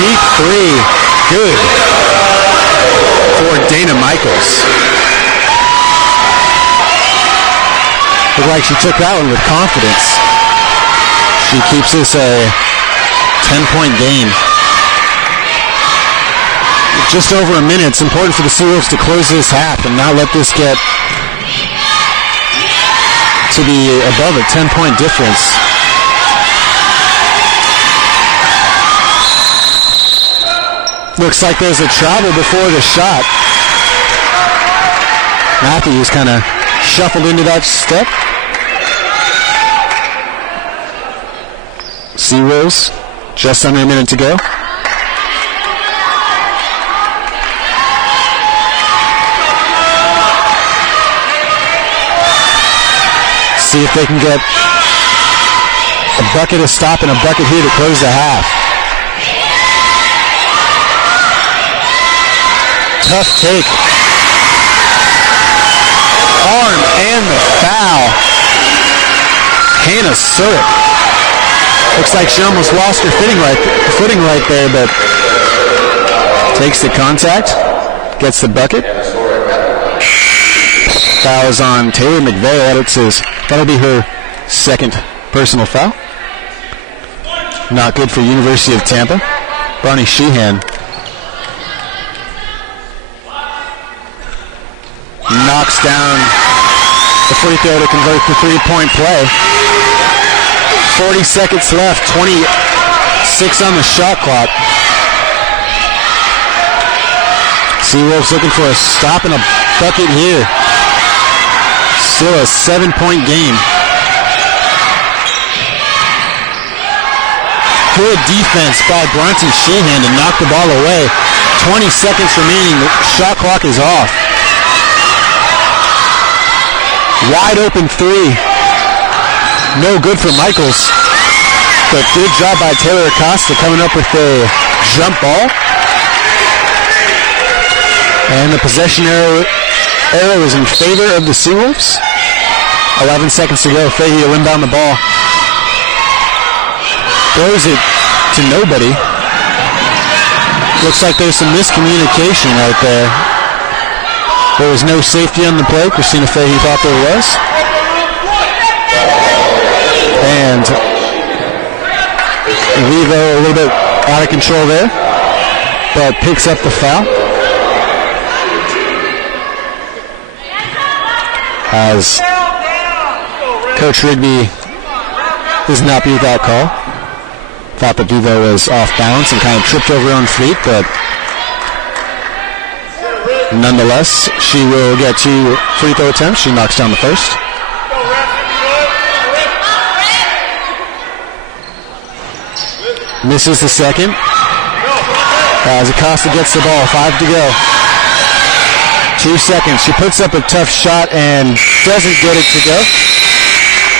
Deep 3, good for Dana Michaels. Looked like she took that one with confidence. She keeps this a 10-point game. Just over a minute. It's important for the Seawolves to close this half and not let this get to be above a 10-point difference. Looks like there's a travel before the shot. Matthews kind of shuffled into that step. Seawolves, just under a minute to go. See if they can get a bucket, a stop, and a bucket here to close the half. Tough take. Arm and the foul. Hannah Surik. Looks like she almost lost her footing right there, but takes the contact, gets the bucket. Foul is on Taylor McVeigh. That'll be her second personal foul. Not good for University of Tampa. Ronnie Sheehan knocks down the free throw to convert the 3-point play. 40 seconds left, 26 on the shot clock. Seawolves looking for a stop and a bucket here. Still a 7-point game. Good defense by Bronson Sheehan to knock the ball away. 20 seconds remaining. Shot clock is off. Wide open three. No good for Michaels. But good job by Taylor Acosta coming up with a jump ball. And the possession arrow is in favor of the Seawolves. 11 seconds to go. Fahey will inbound the ball. Throws it to nobody. Looks like there's some miscommunication right there. There was no safety on the play. Christina Fahey thought there was. And Vivo a little bit out of control there, but picks up the foul. As Coach Rigby isn't happy with that call. Thought that Vivo was off balance and kind of tripped over her own feet, but nonetheless, she will get 2 free throw attempts. She knocks down the first. Misses the second. As Acosta gets the ball, 5 to go. 2 seconds. She puts up a tough shot and doesn't get it to go.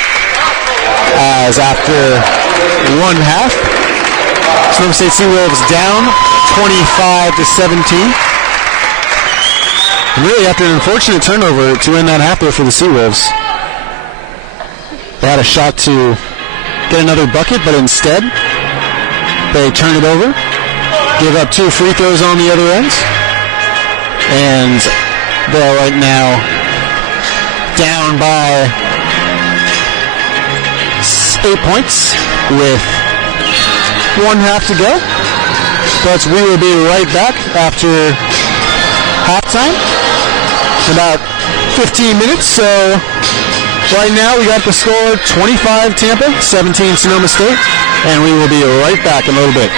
As after 1 half, Sonoma State Seawolves down 25 to 17. Really after an unfortunate turnover to end that half there for the Seawolves. They had a shot to get another bucket, but instead they turn it over, give up 2 free throws on the other end, and they are right now down by 8 points with 1 half to go. But we will be right back after halftime. About 15 minutes, so right now we got the score 25 Tampa, 17 Sonoma State, and we will be right back in a little bit.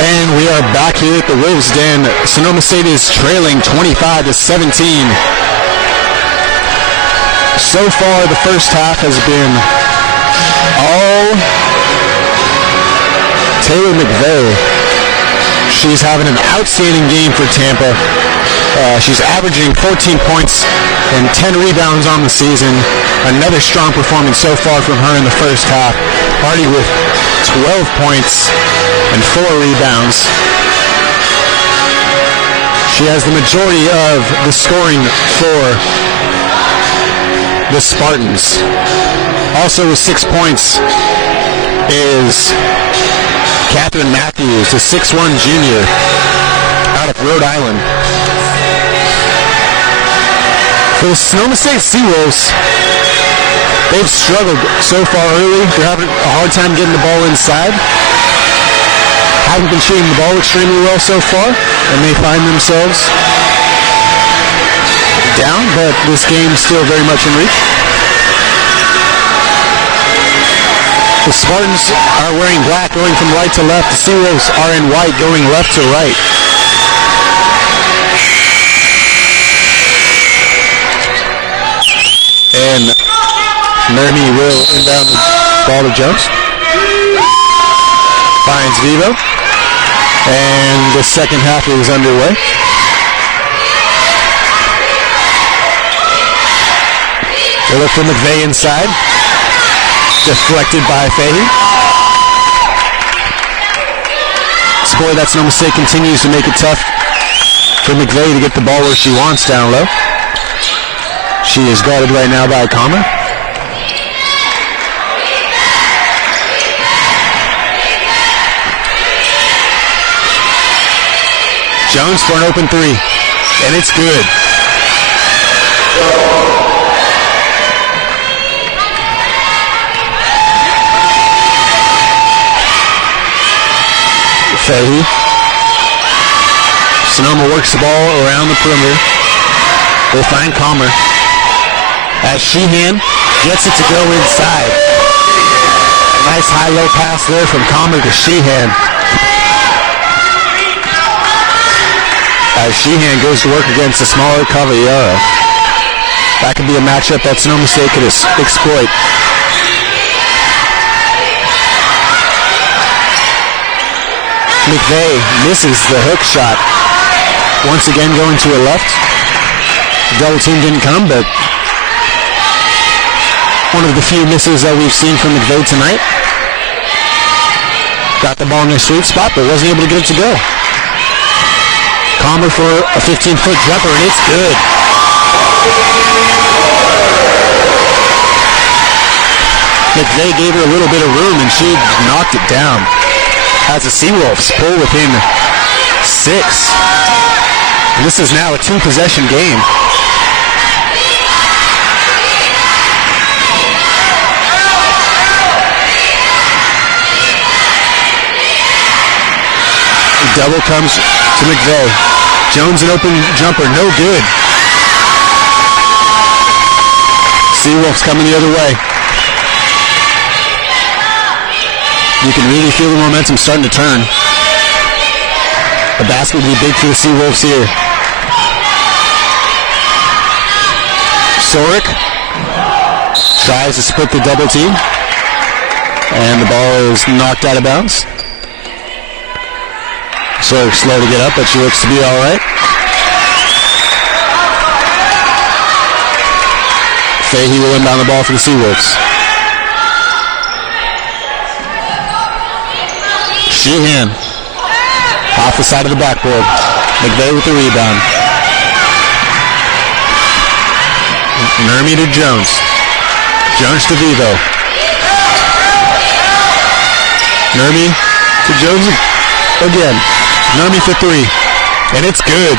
And we are back here at the Wolves Den. Sonoma State is trailing 25-17. So far, the first half has been all Taylor McVeigh. She's having an outstanding game for Tampa. She's averaging 14 points and 10 rebounds on the season. Another strong performance so far from her in the first half. Already with 12 points and 4 rebounds. She has the majority of the scoring for the Spartans. Also with 6 points is Catherine Matthews, a 6'1" junior out of Rhode Island. For the Sonoma State Seawolves, they've struggled so far early. They're having a hard time getting the ball inside. Haven't been shooting the ball extremely well so far, and they find themselves down, but this game's still very much in reach. The Spartans are wearing black going from right to left. The Seawolves are in white going left to right. And Nermi will inbound the ball to Jones. Finds Vivo. And the second half is underway. They look for McVeigh inside. Deflected by Fahey. Sport that Sonoma State continues to make it tough for McVeigh to get the ball where she wants down low. She is guarded right now by Comer. Jones for an open three. And it's good. Fahey. Sonoma works the ball around the perimeter. They find Comer. As Sheehan gets it to go inside. Nice high-low pass there from Comer to Sheehan. As Sheehan goes to work against the smaller Caballero. That could be a matchup that Sonoma State could exploit. McVeigh misses the hook shot. Once again going to her left. Double team didn't come, but one of the few misses that we've seen from McVeigh tonight. Got the ball in her sweet spot, but wasn't able to get it to go. Comer for a 15-foot jumper, and it's good. McVeigh gave her a little bit of room, and she knocked it down. As the Seawolves pull within 6. This is now a 2-possession game. Double comes to McVeigh. Jones an open jumper, no good. Seawolves coming the other way. You can really feel the momentum starting to turn. The pass could be big for the Seawolves here. Sorick tries to split the double team. And the ball is knocked out of bounds. Sorick's slow to get up, but she looks to be alright. Fahey will inbound the ball for the Seawolves. Sheehan off the side of the backboard. McVeigh with the rebound. Nermi to Jones. Jones to Vivo. Nermi to Jones again. Nermi for 3. And that's good.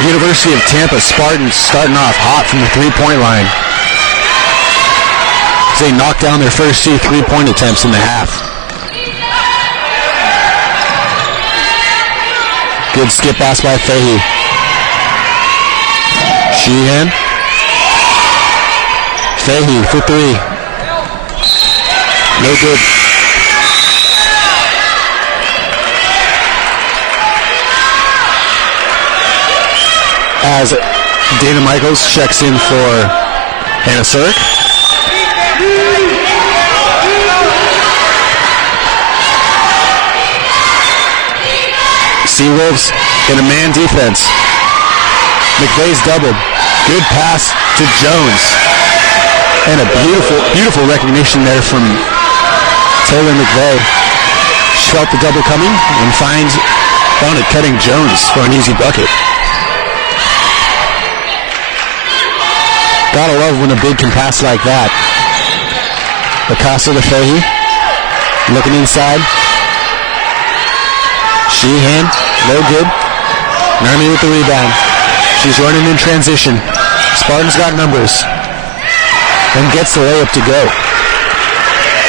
University of Tampa Spartans starting off hot from the 3-point line. They knocked down their first 2 3-point attempts in the half. Good skip pass by Fahey. Sheehan. Fahey for 3. No good. As Dana Michaels checks in for Answer. Seawolves in a man defense. McVay's doubled. Good pass to Jones. And a beautiful recognition there from Taylor McVay. Felt the double coming and finds Conant cutting Jones for an easy bucket. Gotta love when a big can pass like that. The pass to the Fahey. Looking inside. Sheehan, no good. Nani with the rebound. She's running in transition. Spartans got numbers. And gets the layup to go.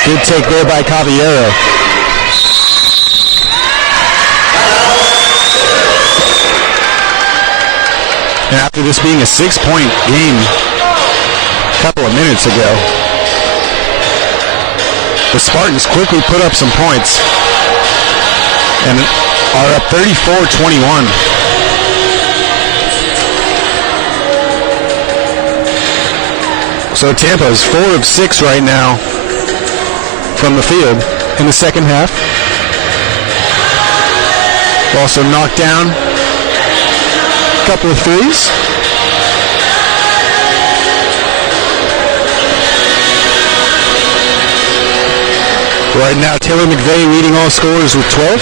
Good take there by Caballero. After this being a 6-point game a couple of minutes ago, the Spartans quickly put up some points and are up 34-21. So Tampa is 4 of 6 right now from the field in the second half. Also knocked down a couple of threes. Right now, Taylor McVay leading all scorers with 12.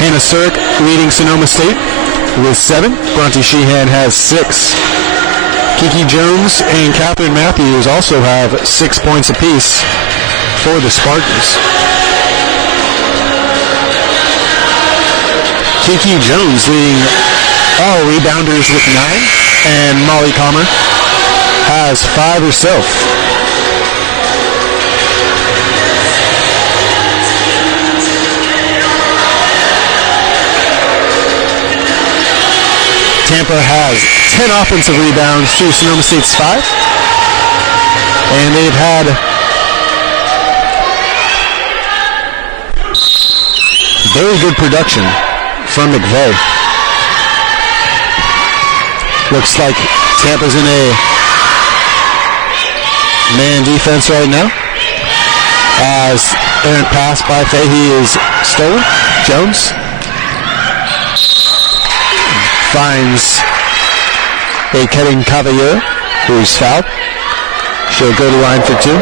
Hannah Surg leading Sonoma State with 7. Bronte Sheehan has 6. Kiki Jones and Catherine Matthews also have 6 points apiece for the Spartans. Kiki Jones leading all rebounders with 9, and Molly Comer has 5 herself. Tampa has 10 offensive rebounds to Sonoma State's 5. And they've had very good production from McVay. Looks like Tampa's in a man defense right now. As Aaron pass by Fahey is stolen. Jones finds a Kenny Caballero, who's fouled. She'll go to line for 2.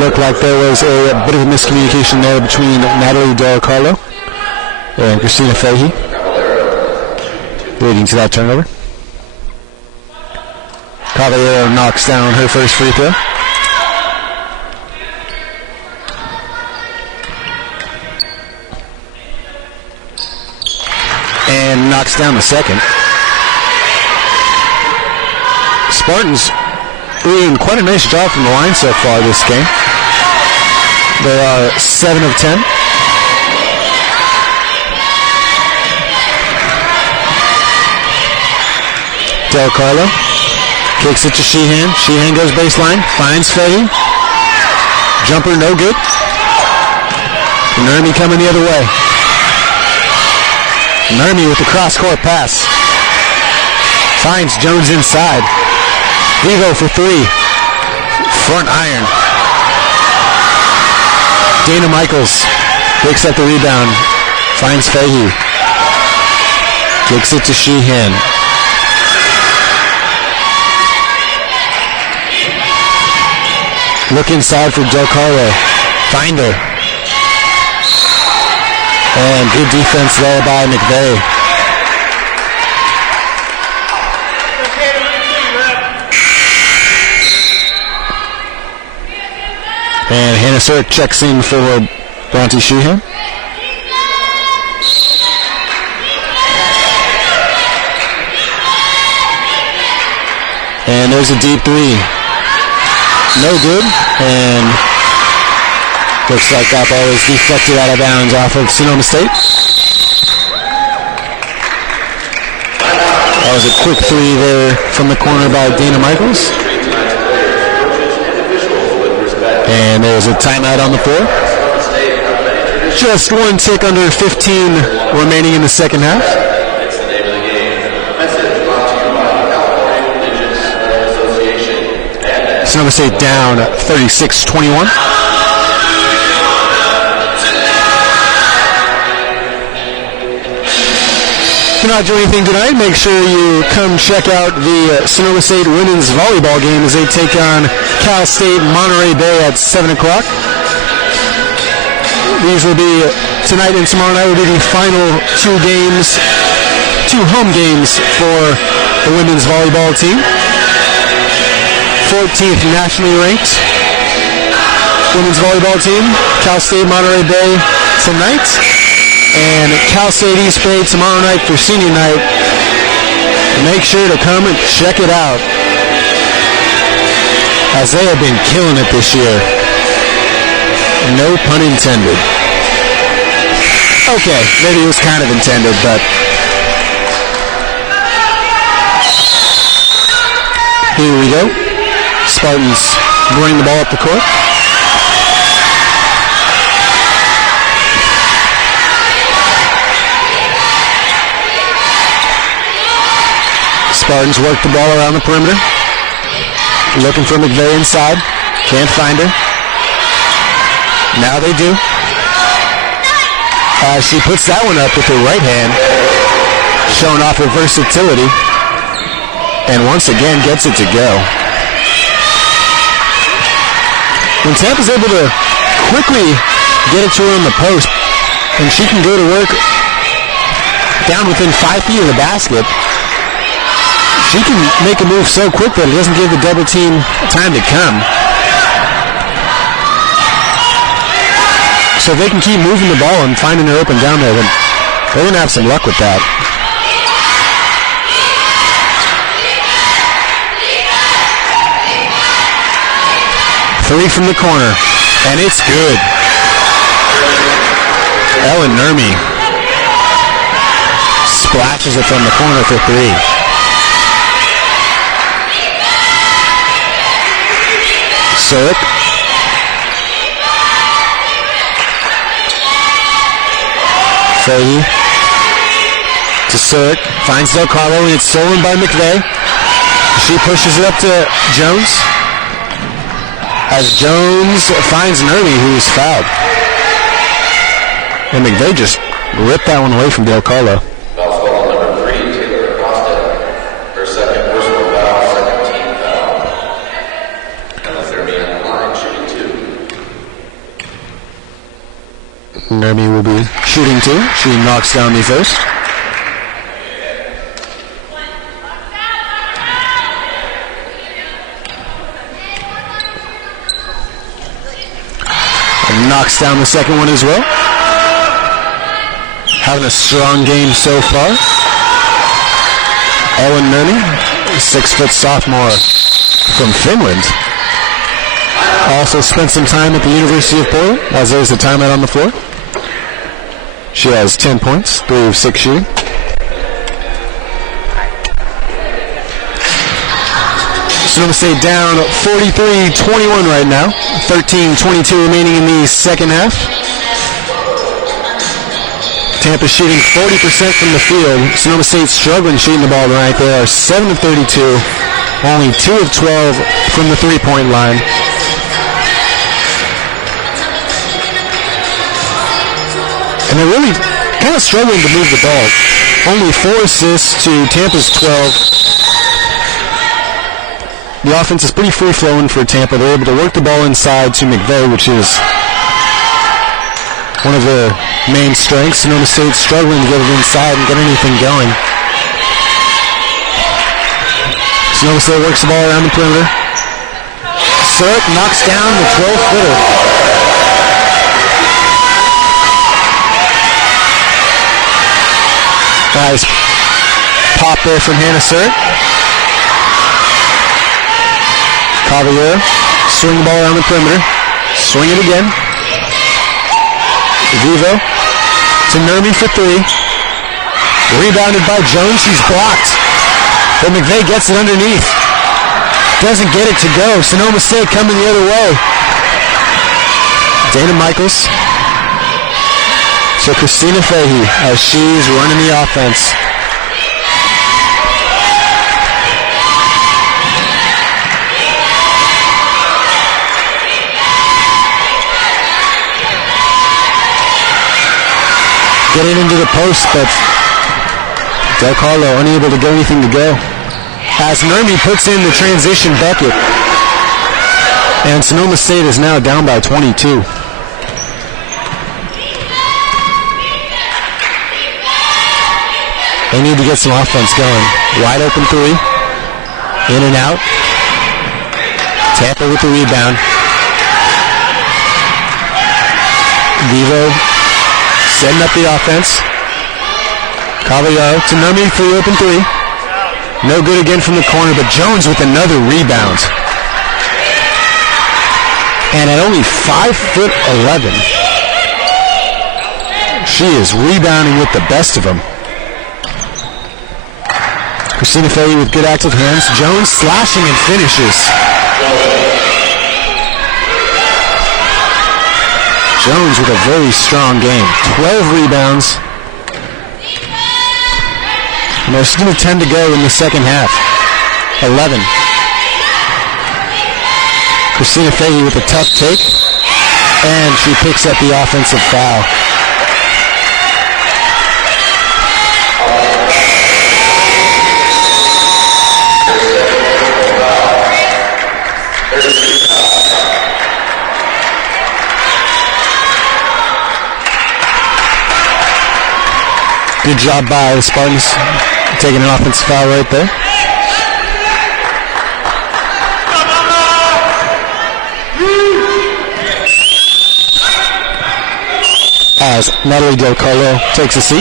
Looks like there was a bit of a miscommunication there between Natalie Del Carlo and Christina Fahey, leading to that turnover. Caballero knocks down her first free throw. And knocks down the second. Spartans are doing quite a nice job from the line so far this game. They are 7 of 10. Del Carlo kicks it to Sheehan. Sheehan goes baseline, finds Fahey. Jumper no good. Nermi coming the other way. Nermi with the cross-court pass. Finds Jones inside. Devo for 3. Front iron. Dana Michaels picks up the rebound. Finds Fahey. Kicks it to Sheehan. Look inside for Del Carlo. Find her. And good defense there by McVay. And Hannah Surg checks in for Bronte Sheehan. And there's a deep 3. No good. And looks like that ball is deflected out of bounds off of Sonoma State. That was a quick 3 there from the corner by Dana Michaels. And there's a timeout on the floor. tonight, make sure you come check out the Sonoma State women's volleyball game as they take on Cal State Monterey Bay at 7 o'clock. These will be, tonight and tomorrow night will be the final two home games for the women's volleyball team. 14th nationally ranked women's volleyball team, Cal State Monterey Bay tonight, and Cal State East Bay tomorrow night for senior night. Make sure to come and check it out, as they have been killing it this year. No pun intended. Okay, maybe it was kind of intended, but here we go. Spartans throwing the ball up the court. Spartans work the ball around the perimeter. Looking for McVeigh inside. Can't find her. Now they do. As she puts that one up with her right hand, showing off her versatility, and once again gets it to go. When Tampa's able to quickly get it to her on the post, and she can go to work down within 5 feet of the basket, she can make a move so quick that it doesn't give the double team time to come. So if they can keep moving the ball and finding her open down there, they're going to have some luck with that. Three from the corner, and it's good. Ellen Nermy splashes it from the corner for three. Surek. Fahey. Surek finds Del Carlo, and it's stolen by McVeigh. She pushes it up to Jones. As Jones finds Nermy, who is fouled. And McVeigh just ripped that one away from Del Carlo. Shooting two. She knocks down the first. Knocks down the second one as well. Having a strong game so far. Ellen Nermy, 6-foot sophomore from Finland. Also spent some time at the University of Portland, as there's a timeout on the floor. She has 10 points, 3 of 6 shooting. Sonoma State down 43-21 right now. 13-22 remaining in the second half. Tampa shooting 40% from the field. Sonoma State struggling shooting the ball tonight. They are 7 of 32, only 2 of 12 from the three-point line. And they're really kind of struggling to move the ball. Only 4 assists to Tampa's 12. The offense is pretty free-flowing for Tampa. They're able to work the ball inside to McVeigh, which is one of their main strengths. Sonoma State struggling to get it inside and get anything going. Sonoma State works the ball around the perimeter. Surek knocks down the 12-footer. Nice pop there from Hannah Surek. Javier, swing the ball around the perimeter. Swing it again. Vivo to Nermy for three. Rebounded by Jones. He's blocked. But McVeigh gets it underneath. Doesn't get it to go. Sonoma State coming the other way. Dana Michaels to Christina Fahey as she's running the offense. Getting into the post, but Del Carlo unable to get anything to go. As Nermi puts in the transition bucket. And Sonoma State is now down by 22. They need to get some offense going. Wide open three. In and out. Tampa with the rebound. Devo setting up the offense. Cavallaro to Nermi for the open three. No good again from the corner, but Jones with another rebound. And at only 5'11", she is rebounding with the best of them. Christina Fahey with good active hands. Jones slashing and finishes. Jones with a very strong game. 12 rebounds. And there's still 10 to go in the second half. 11. Christina Fahey with a tough take. And she picks up the offensive foul. Good job by the Spartans. Taking an offensive foul right there. As Natalie Del Carlo takes a seat.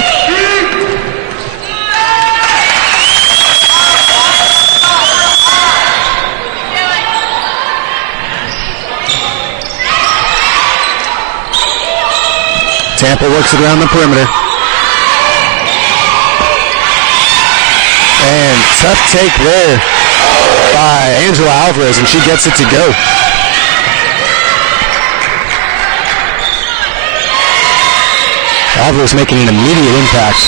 Tampa works it around the perimeter. And tough take there by Angela Alvarez, and she gets it to go. Alvarez making an immediate impact.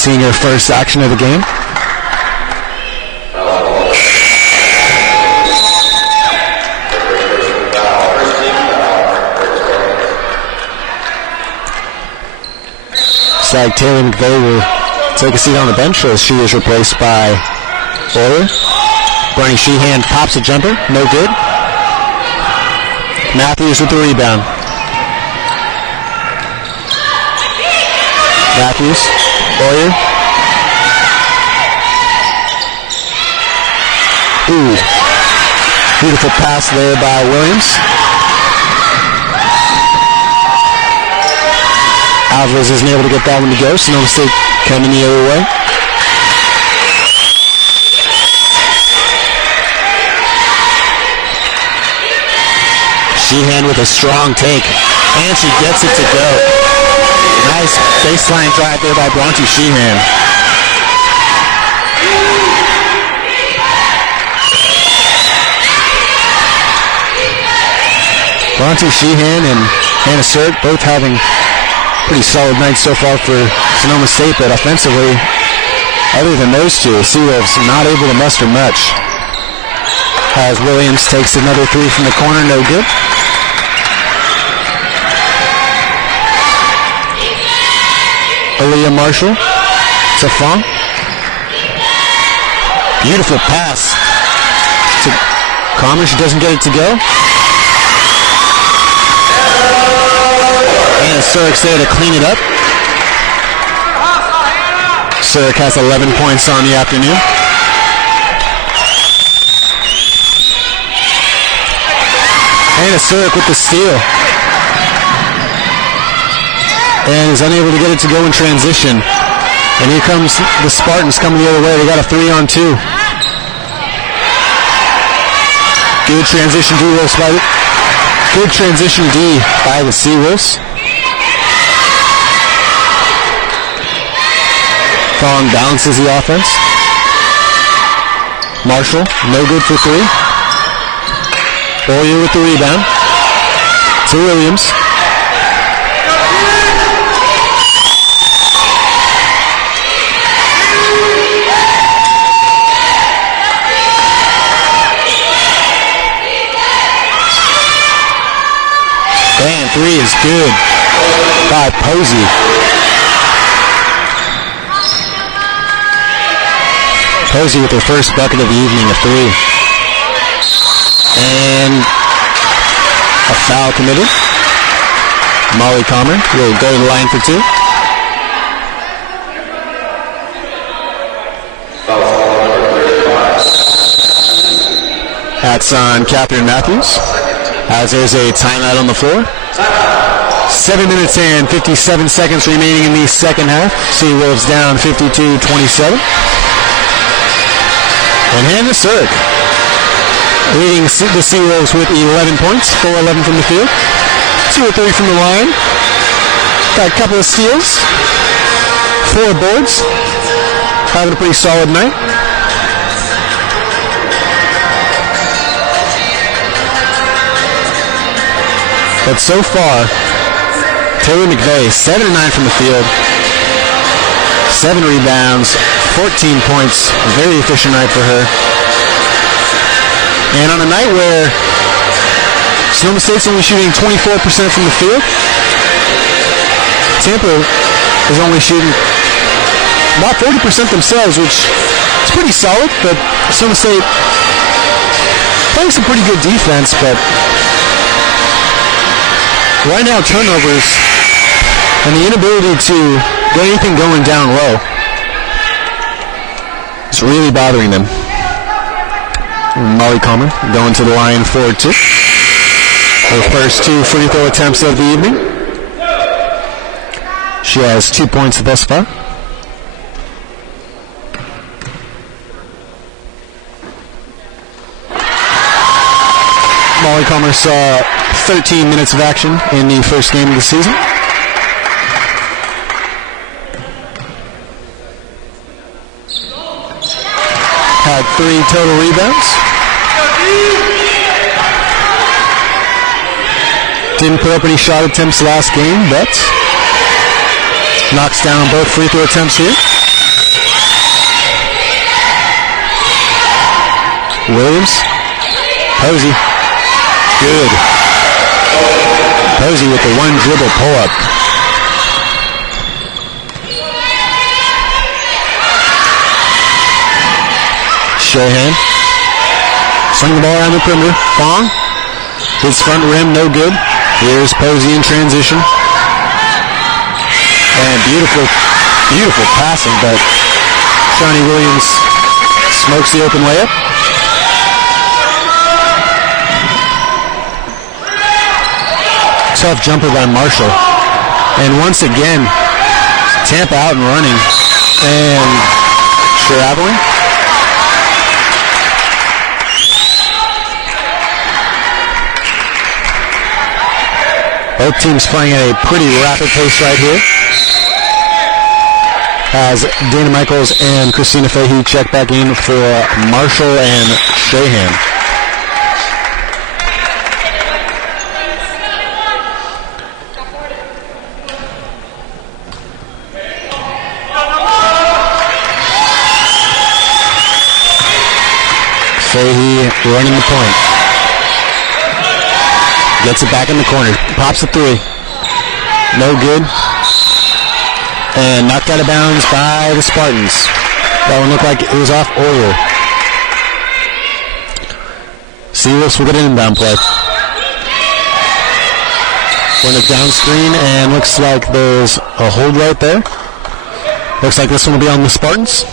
Seeing her first action of the game. Like Taylor McVay will take a seat on the bench as she is replaced by Boyer. Ronnie Sheehan pops the jumper, no good. Matthews with the rebound. Matthews, Boyer. Ooh. Beautiful pass there by Williams. Alvarez isn't able to get that one to go. Sonoma State coming the other way. Sheehan with a strong take. And she gets it to go. Nice baseline drive there by Bronte Sheehan. Bronte Sheehan and Hannah Sturck both having pretty solid nights so far for Sonoma State, but offensively, other than those two, the Seawolves not able to muster much. As Williams takes another three from the corner, no good. Aaliyah Marshall to Funk. Beautiful pass to Commerce. She doesn't get it to go. Hannah Sturck's there to clean it up. Sturck has 11 points on the afternoon. Hannah Sturck with the steal. And is unable to get it to go in transition. And here comes the Spartans coming the other way. They got a 3-on-2. Good transition D Wolves by the good transition D by the Seawolves. Long balances the offense. Marshall, no good for three. Boyer with the rebound. To Williams. And three is good by Posey. bucket of the evening, a three. And a foul committed. Molly Comer will go to the line for two. That's on Catherine Matthews, as there's a timeout on the floor. 7 minutes and 57 seconds remaining in the second half. Seawolves down 52-27. And Anna Surk leading the Seawolves with 11 points, 4-11 from the field, 2 of 3 from the line. Got a couple of steals, 4 boards, having a pretty solid night. But so far, Taylor McVeigh, 7 of 9 from the field, 7 rebounds, 14 points, very efficient night for her. And on a night where Sonoma State's only shooting 24% from the field, Tampa is only shooting about 40% themselves, which is pretty solid, but Sonoma State playing some pretty good defense, but right now turnovers and the inability to get anything going down low is really bothering them. And Molly Coleman going to the line for two. Her first 2 free throw attempts of the evening. She has 2 points thus far. Molly Comer saw 13 minutes of action in the first game of the season. Has 3 total rebounds. Didn't put up any shot attempts last game, but knocks down both free throw attempts here. Williams. Posey. Good. Posey with the one dribble pull-up. Shahan. Swing the ball around the perimeter. Fong. Hits front rim, no good. Here's Posey in transition. And beautiful, beautiful passing, but Johnny Williams smokes the open layup. Tough jumper by Marshall. And once again, Tampa out and running. And Sherabowin. Both teams playing at a pretty rapid pace right here. As Dana Michaels and Christina Fahey check back in for Marshall and Shahan. Fahey running the point. Gets it back in the corner. Pops the 3. No good. And knocked out of bounds by the Spartans. That one looked like it was off Boyer. Seawolves will get an inbound play. We're in a down screen, and looks like there's a hold right there. Looks like this one will be on the Spartans.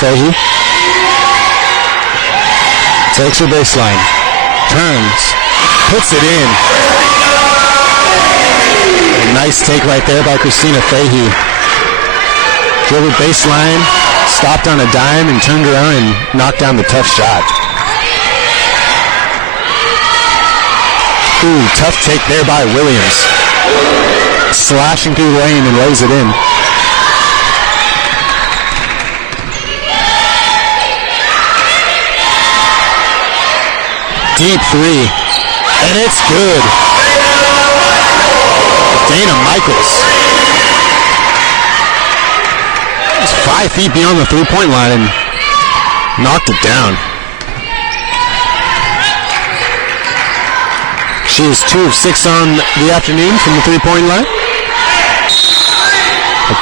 Fahey takes her baseline, turns, puts it in. Nice take right there by Christina Fahey. Dribble baseline, stopped on a dime and turned around and knocked down the tough shot. Ooh, tough take there by Williams. Slashing through the lane and lays it in. Deep three. And it's good. Dana Michaels. 5 feet beyond the three-point line. Knocked it down. She is 2 of 6 on the afternoon from the three-point line.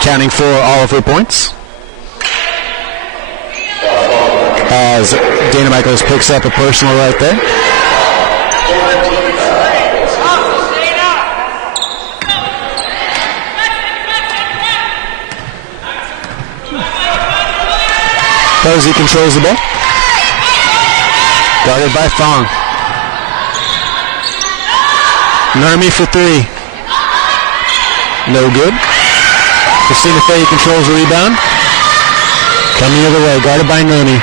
Accounting for all of her points. As Dana Michaels picks up a personal right there. Elsie controls the ball. Guarded by Fong. Nermi for three. No good. Christina Fetty controls the rebound. Coming the other way, guarded by Nermi.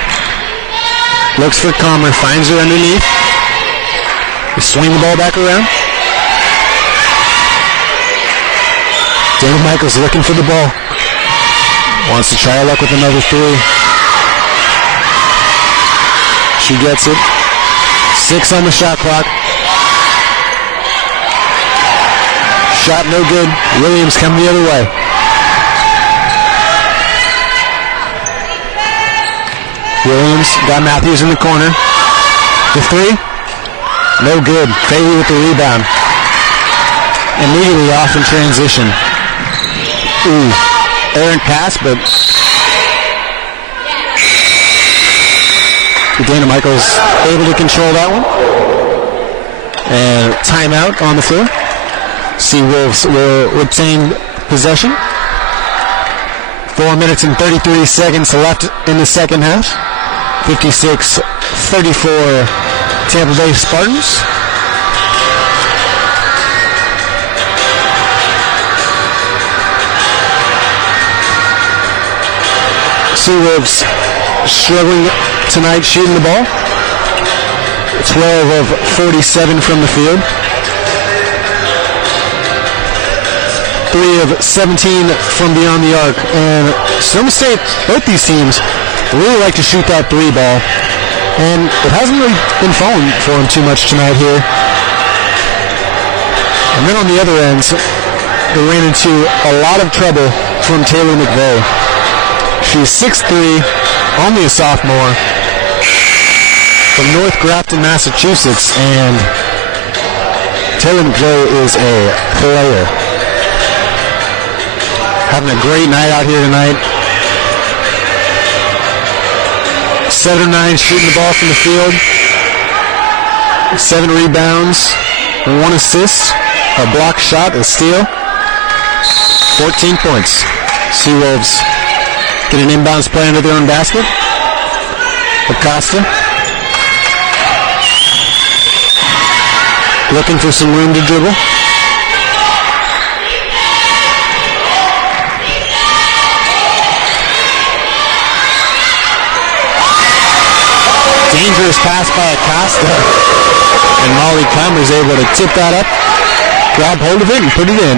Looks for Comer, finds her underneath. Swing the ball back around. David Michaels looking for the ball. Wants to try her luck with another three. She gets it. 6 on the shot clock. Shot no good. Williams coming the other way. Williams got Matthews in the corner. The three. No good. Fahey with the rebound. Immediately off in transition. Ooh. Aaron pass, but Dana Michaels able to control that one. And timeout on the floor. Seawolves will retain possession. 4 minutes and 33 seconds left in the second half. 56-34 Tampa Bay Spartans. Seawolves struggling tonight shooting the ball. 12 of 47 from the field. 3 of 17 from beyond the arc. And Sonoma State, both these teams, really like to shoot that three ball. And it hasn't really been falling for them too much tonight here. And then on the other end, they ran into a lot of trouble from Taylor McVeigh. She's 6'3", only a sophomore, from North Grafton, Massachusetts, and Taylor McVeigh is a player. Having a great night out here tonight. 7 of 9 shooting the ball from the field. 7 rebounds, 1 assist, a block shot, and steal. 14 points. Seawolves get an inbounds play into their own basket. Acosta looking for some room to dribble. Dangerous pass by Acosta. And Molly Comer is able to tip that up, grab hold of it, and put it in.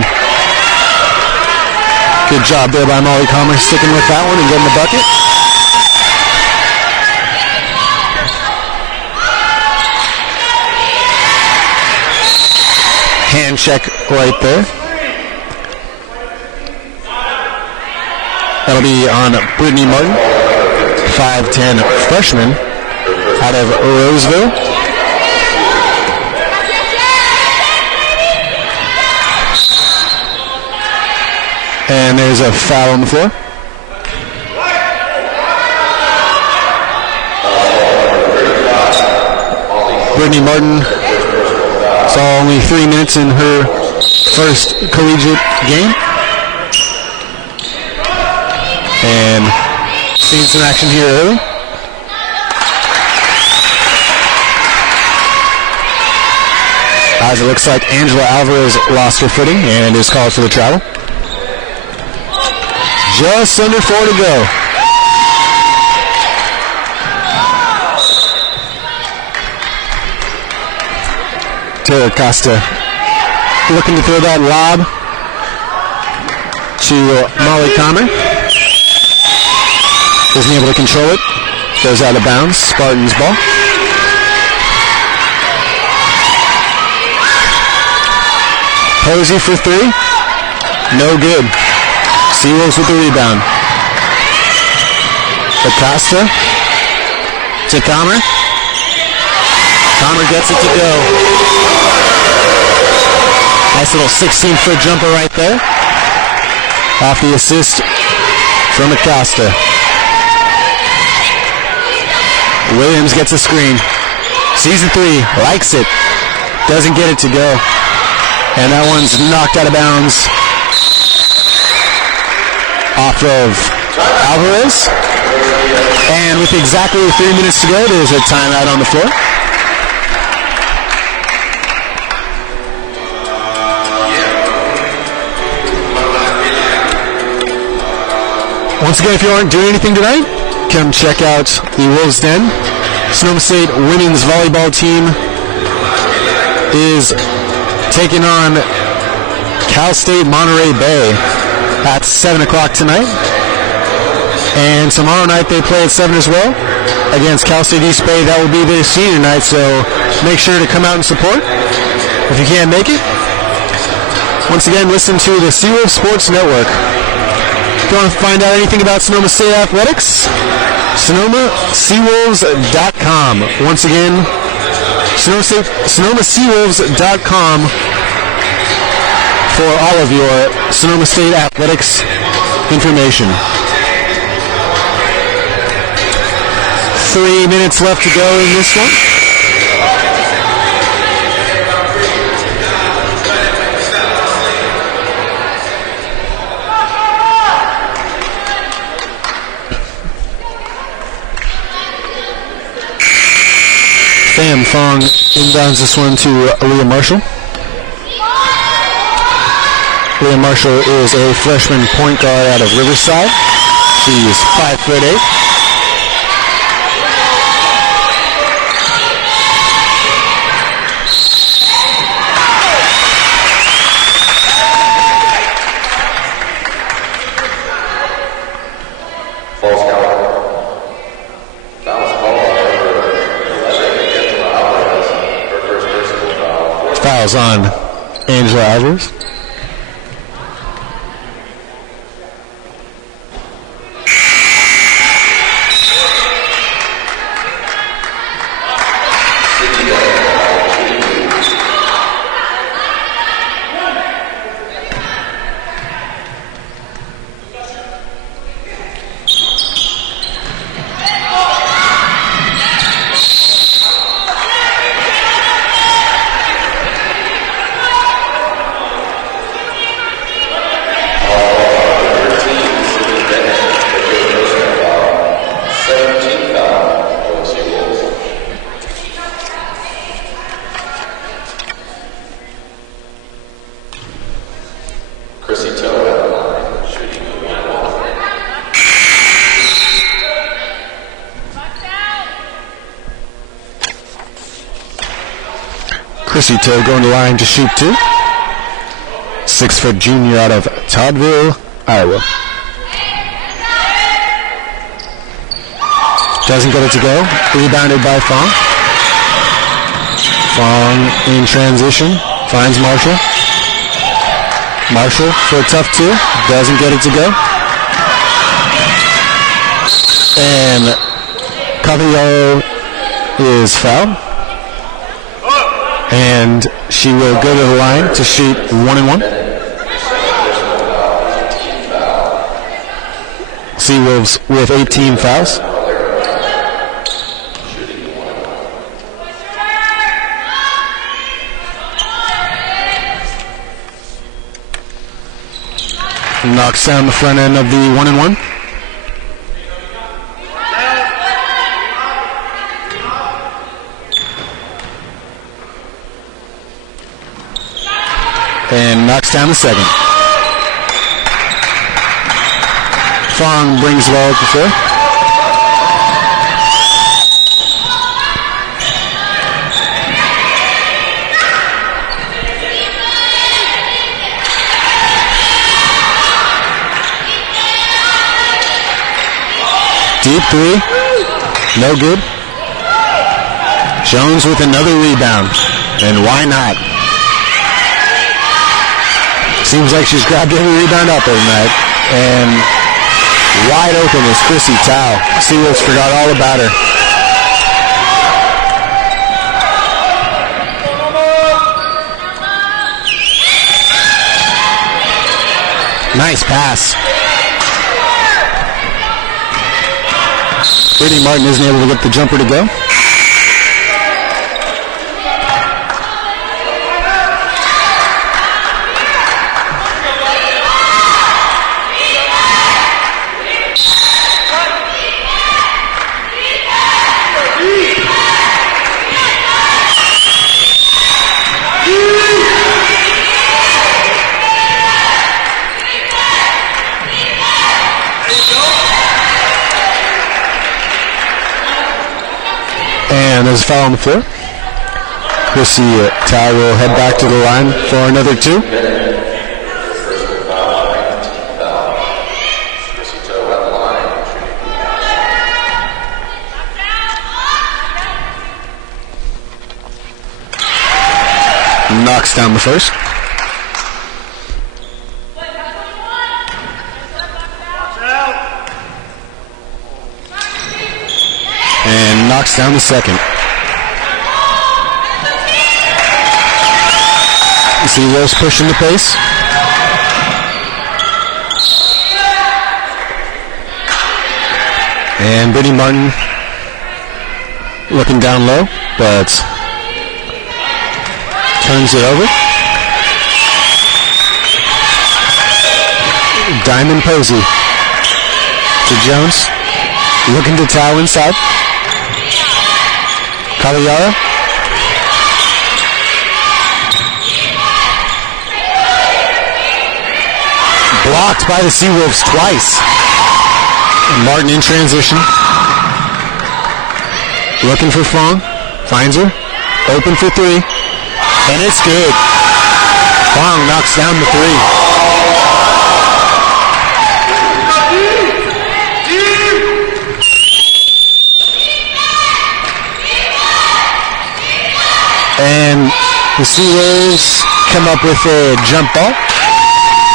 Good job there by Molly Comer, sticking with that one and getting the bucket. Hand check right there. That'll be on Brittany Martin, 5'10" freshman out of Roseville. And there's a foul on the floor. Brittany Martin saw only 3 minutes in her first collegiate game. And seeing some action here early. As it looks like Angela Alvarez lost her footing and is called for the travel. Just under 4 to go. Taylor Costa looking to throw that lob to Molly Comer. Isn't able to control it. Goes out of bounds. Spartans ball. good. Seawolves with the rebound. Acosta. To Dahmer. Dahmer gets it to go. Nice little 16-foot jumper right there. Off the assist from Acosta. Williams gets a screen. Sees the three. Likes it. Doesn't get it to go. And that one's knocked out of bounds off of Alvarez. And with exactly 3 minutes to go, there's a timeout on the floor. Once again, if you aren't doing anything tonight, come check out the Wolves Den. Sonoma State women's volleyball team is taking on Cal State Monterey Bay at 7 o'clock tonight. And tomorrow night they play at 7 as well against Cal State East Bay. That will be their senior night, so make sure to come out and support. If you can't make it, once again, listen to the Seawolves Sports Network. If you want to find out anything about Sonoma State Athletics, SonomaSeawolves.com. Once again, SonomaSeawolves.com for all of your Sonoma State Athletics information. 3 minutes left to go in this one. Inbounds this one to Leah Marshall. Leah Marshall is a freshman point guard out of Riverside. She's 5'8". Fouls on Angela Alvarez. Going to the line to shoot two. 6-foot junior out of Toddville, Iowa. Doesn't get it to go. Rebounded by Fong. Fong in transition. Finds Marshall. Marshall for a tough two. Doesn't get it to go. And Cavallaro is fouled. And she will go to the line to shoot 1-1. Seawolves with 18 fouls. Knocks down the front end of the 1-1. And knocks down the second. Fong brings the ball up the court. Deep three. No good. Jones with another rebound. And why not? Seems like she's grabbed every rebound out there tonight. And wide open is Chrissy Tao. Seawolves forgot all about her. Nice pass. Brittany Martin isn't able to get the jumper to go. And there's foul on the floor. Chrissy Tao will head back to the line for another two. Knocks down the first. And knocks down the second. Seawolves pushing the pace. And Brittany Martin looking down low, but turns it over. Diamond Posey to Jones, looking to Tao inside. Aliara. Blocked by the Seawolves twice. Martin in transition. Looking for Fong. Finds her. Open for three. And it's good. Fong knocks down the three. And the Seawolves come up with a jump ball.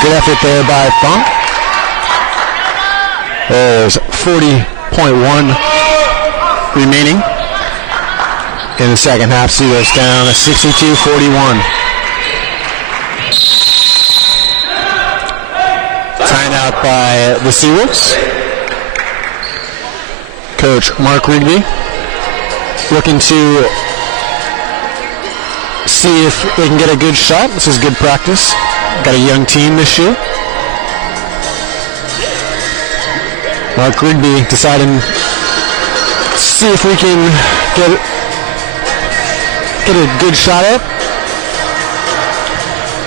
Good effort there by Fong. There's 40.1 remaining in the second half. Seawolves down 62-41. Timeout by the Seawolves. Coach Mark Rigby looking to see if they can get a good shot. This is good practice. Got a young team this year. Mark Rigby deciding to see if we can get a good shot at. This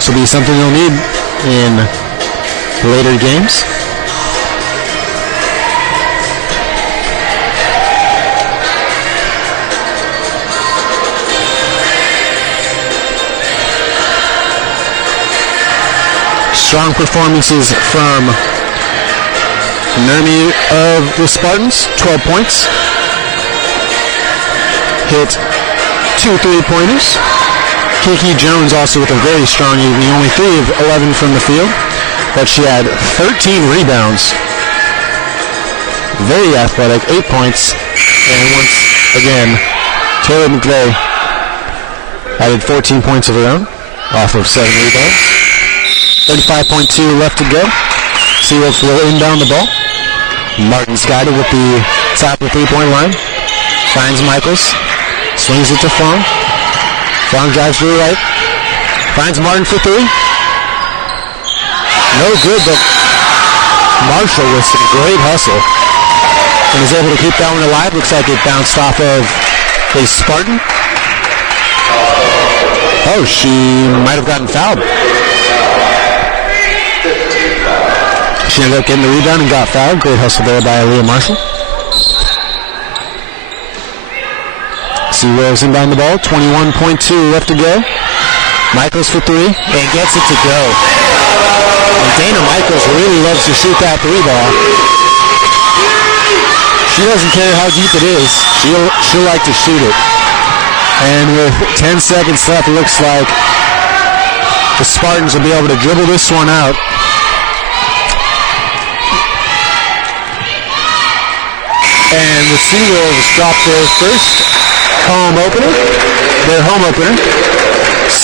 will be something they'll need in later games. Strong performances from Nermi of the Spartans, 12 points. Hit 2 3-pointers. Kiki Jones also with a very strong evening, only 3 of 11 from the field, but she had 13 rebounds. Very athletic, 8 points. And once again, Taylor McVeigh added 14 points of her own, off of 7 rebounds. 35.2 left to go. Seawolves will inbound the ball. Martin scattered at the top of the three-point line. Finds Michaels. Swings it to Fong. Fong drives to her right. Finds Martin for three. No good though. Marshall with some great hustle. And is able to keep that one alive. Looks like it bounced off of a Spartan. Oh, she might have gotten fouled. She ended up getting the rebound and got fouled. Great hustle there by Aaliyah Marshall. Seawolves inbound the ball. 21.2 left to go. Michaels for three. And gets it to go. And Dana Michaels really loves to shoot that three ball. She doesn't care how deep it is. She'll like to shoot it. And with 10 seconds left, it looks like the Spartans will be able to dribble this one out. And the Seawolves drop their first home opener. Their home opener.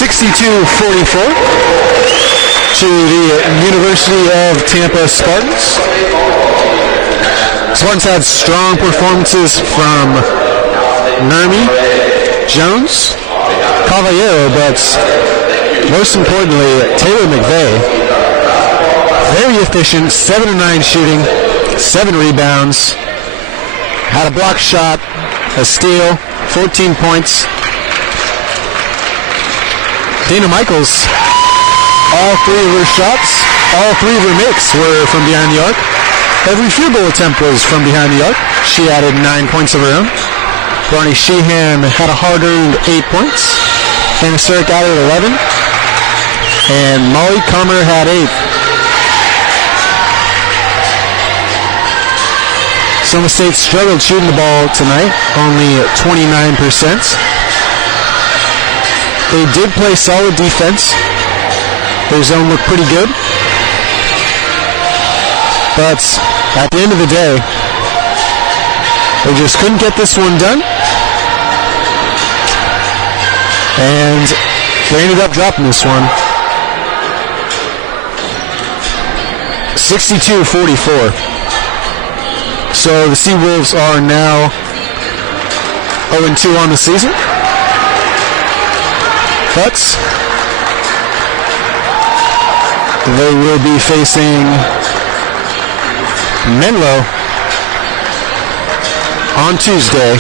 62-44 to the University of Tampa Spartans. Spartans had strong performances from Nermi, Jones, Caballero, but most importantly, Taylor McVeigh. Very efficient, 7 of 9 shooting, 7 rebounds, had a block shot, a steal, 14 points. Dana Michaels, all 3 of her shots, all 3 of her makes were from behind the arc. Every field goal attempt was from behind the arc. She added 9 points of her own. Barney Sheehan had a hard-earned 8 points. Hannah Sirk added 11. And Molly Comer had 8. Sonoma State struggled shooting the ball tonight, only 29%. They did play solid defense. Their zone looked pretty good. But at the end of the day, they just couldn't get this one done. And they ended up dropping this one. 62-44. So the Seawolves are now 0-2 on the season. But they will be facing Menlo on Tuesday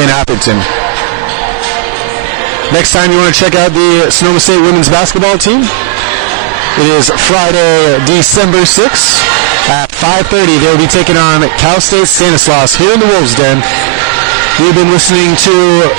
in Atherton. Next time you want to check out the Sonoma State women's basketball team, it is Friday, December 6th at 5:30. They will be taking on Cal State Stanislaus here in the Wolves Den. You've been listening to the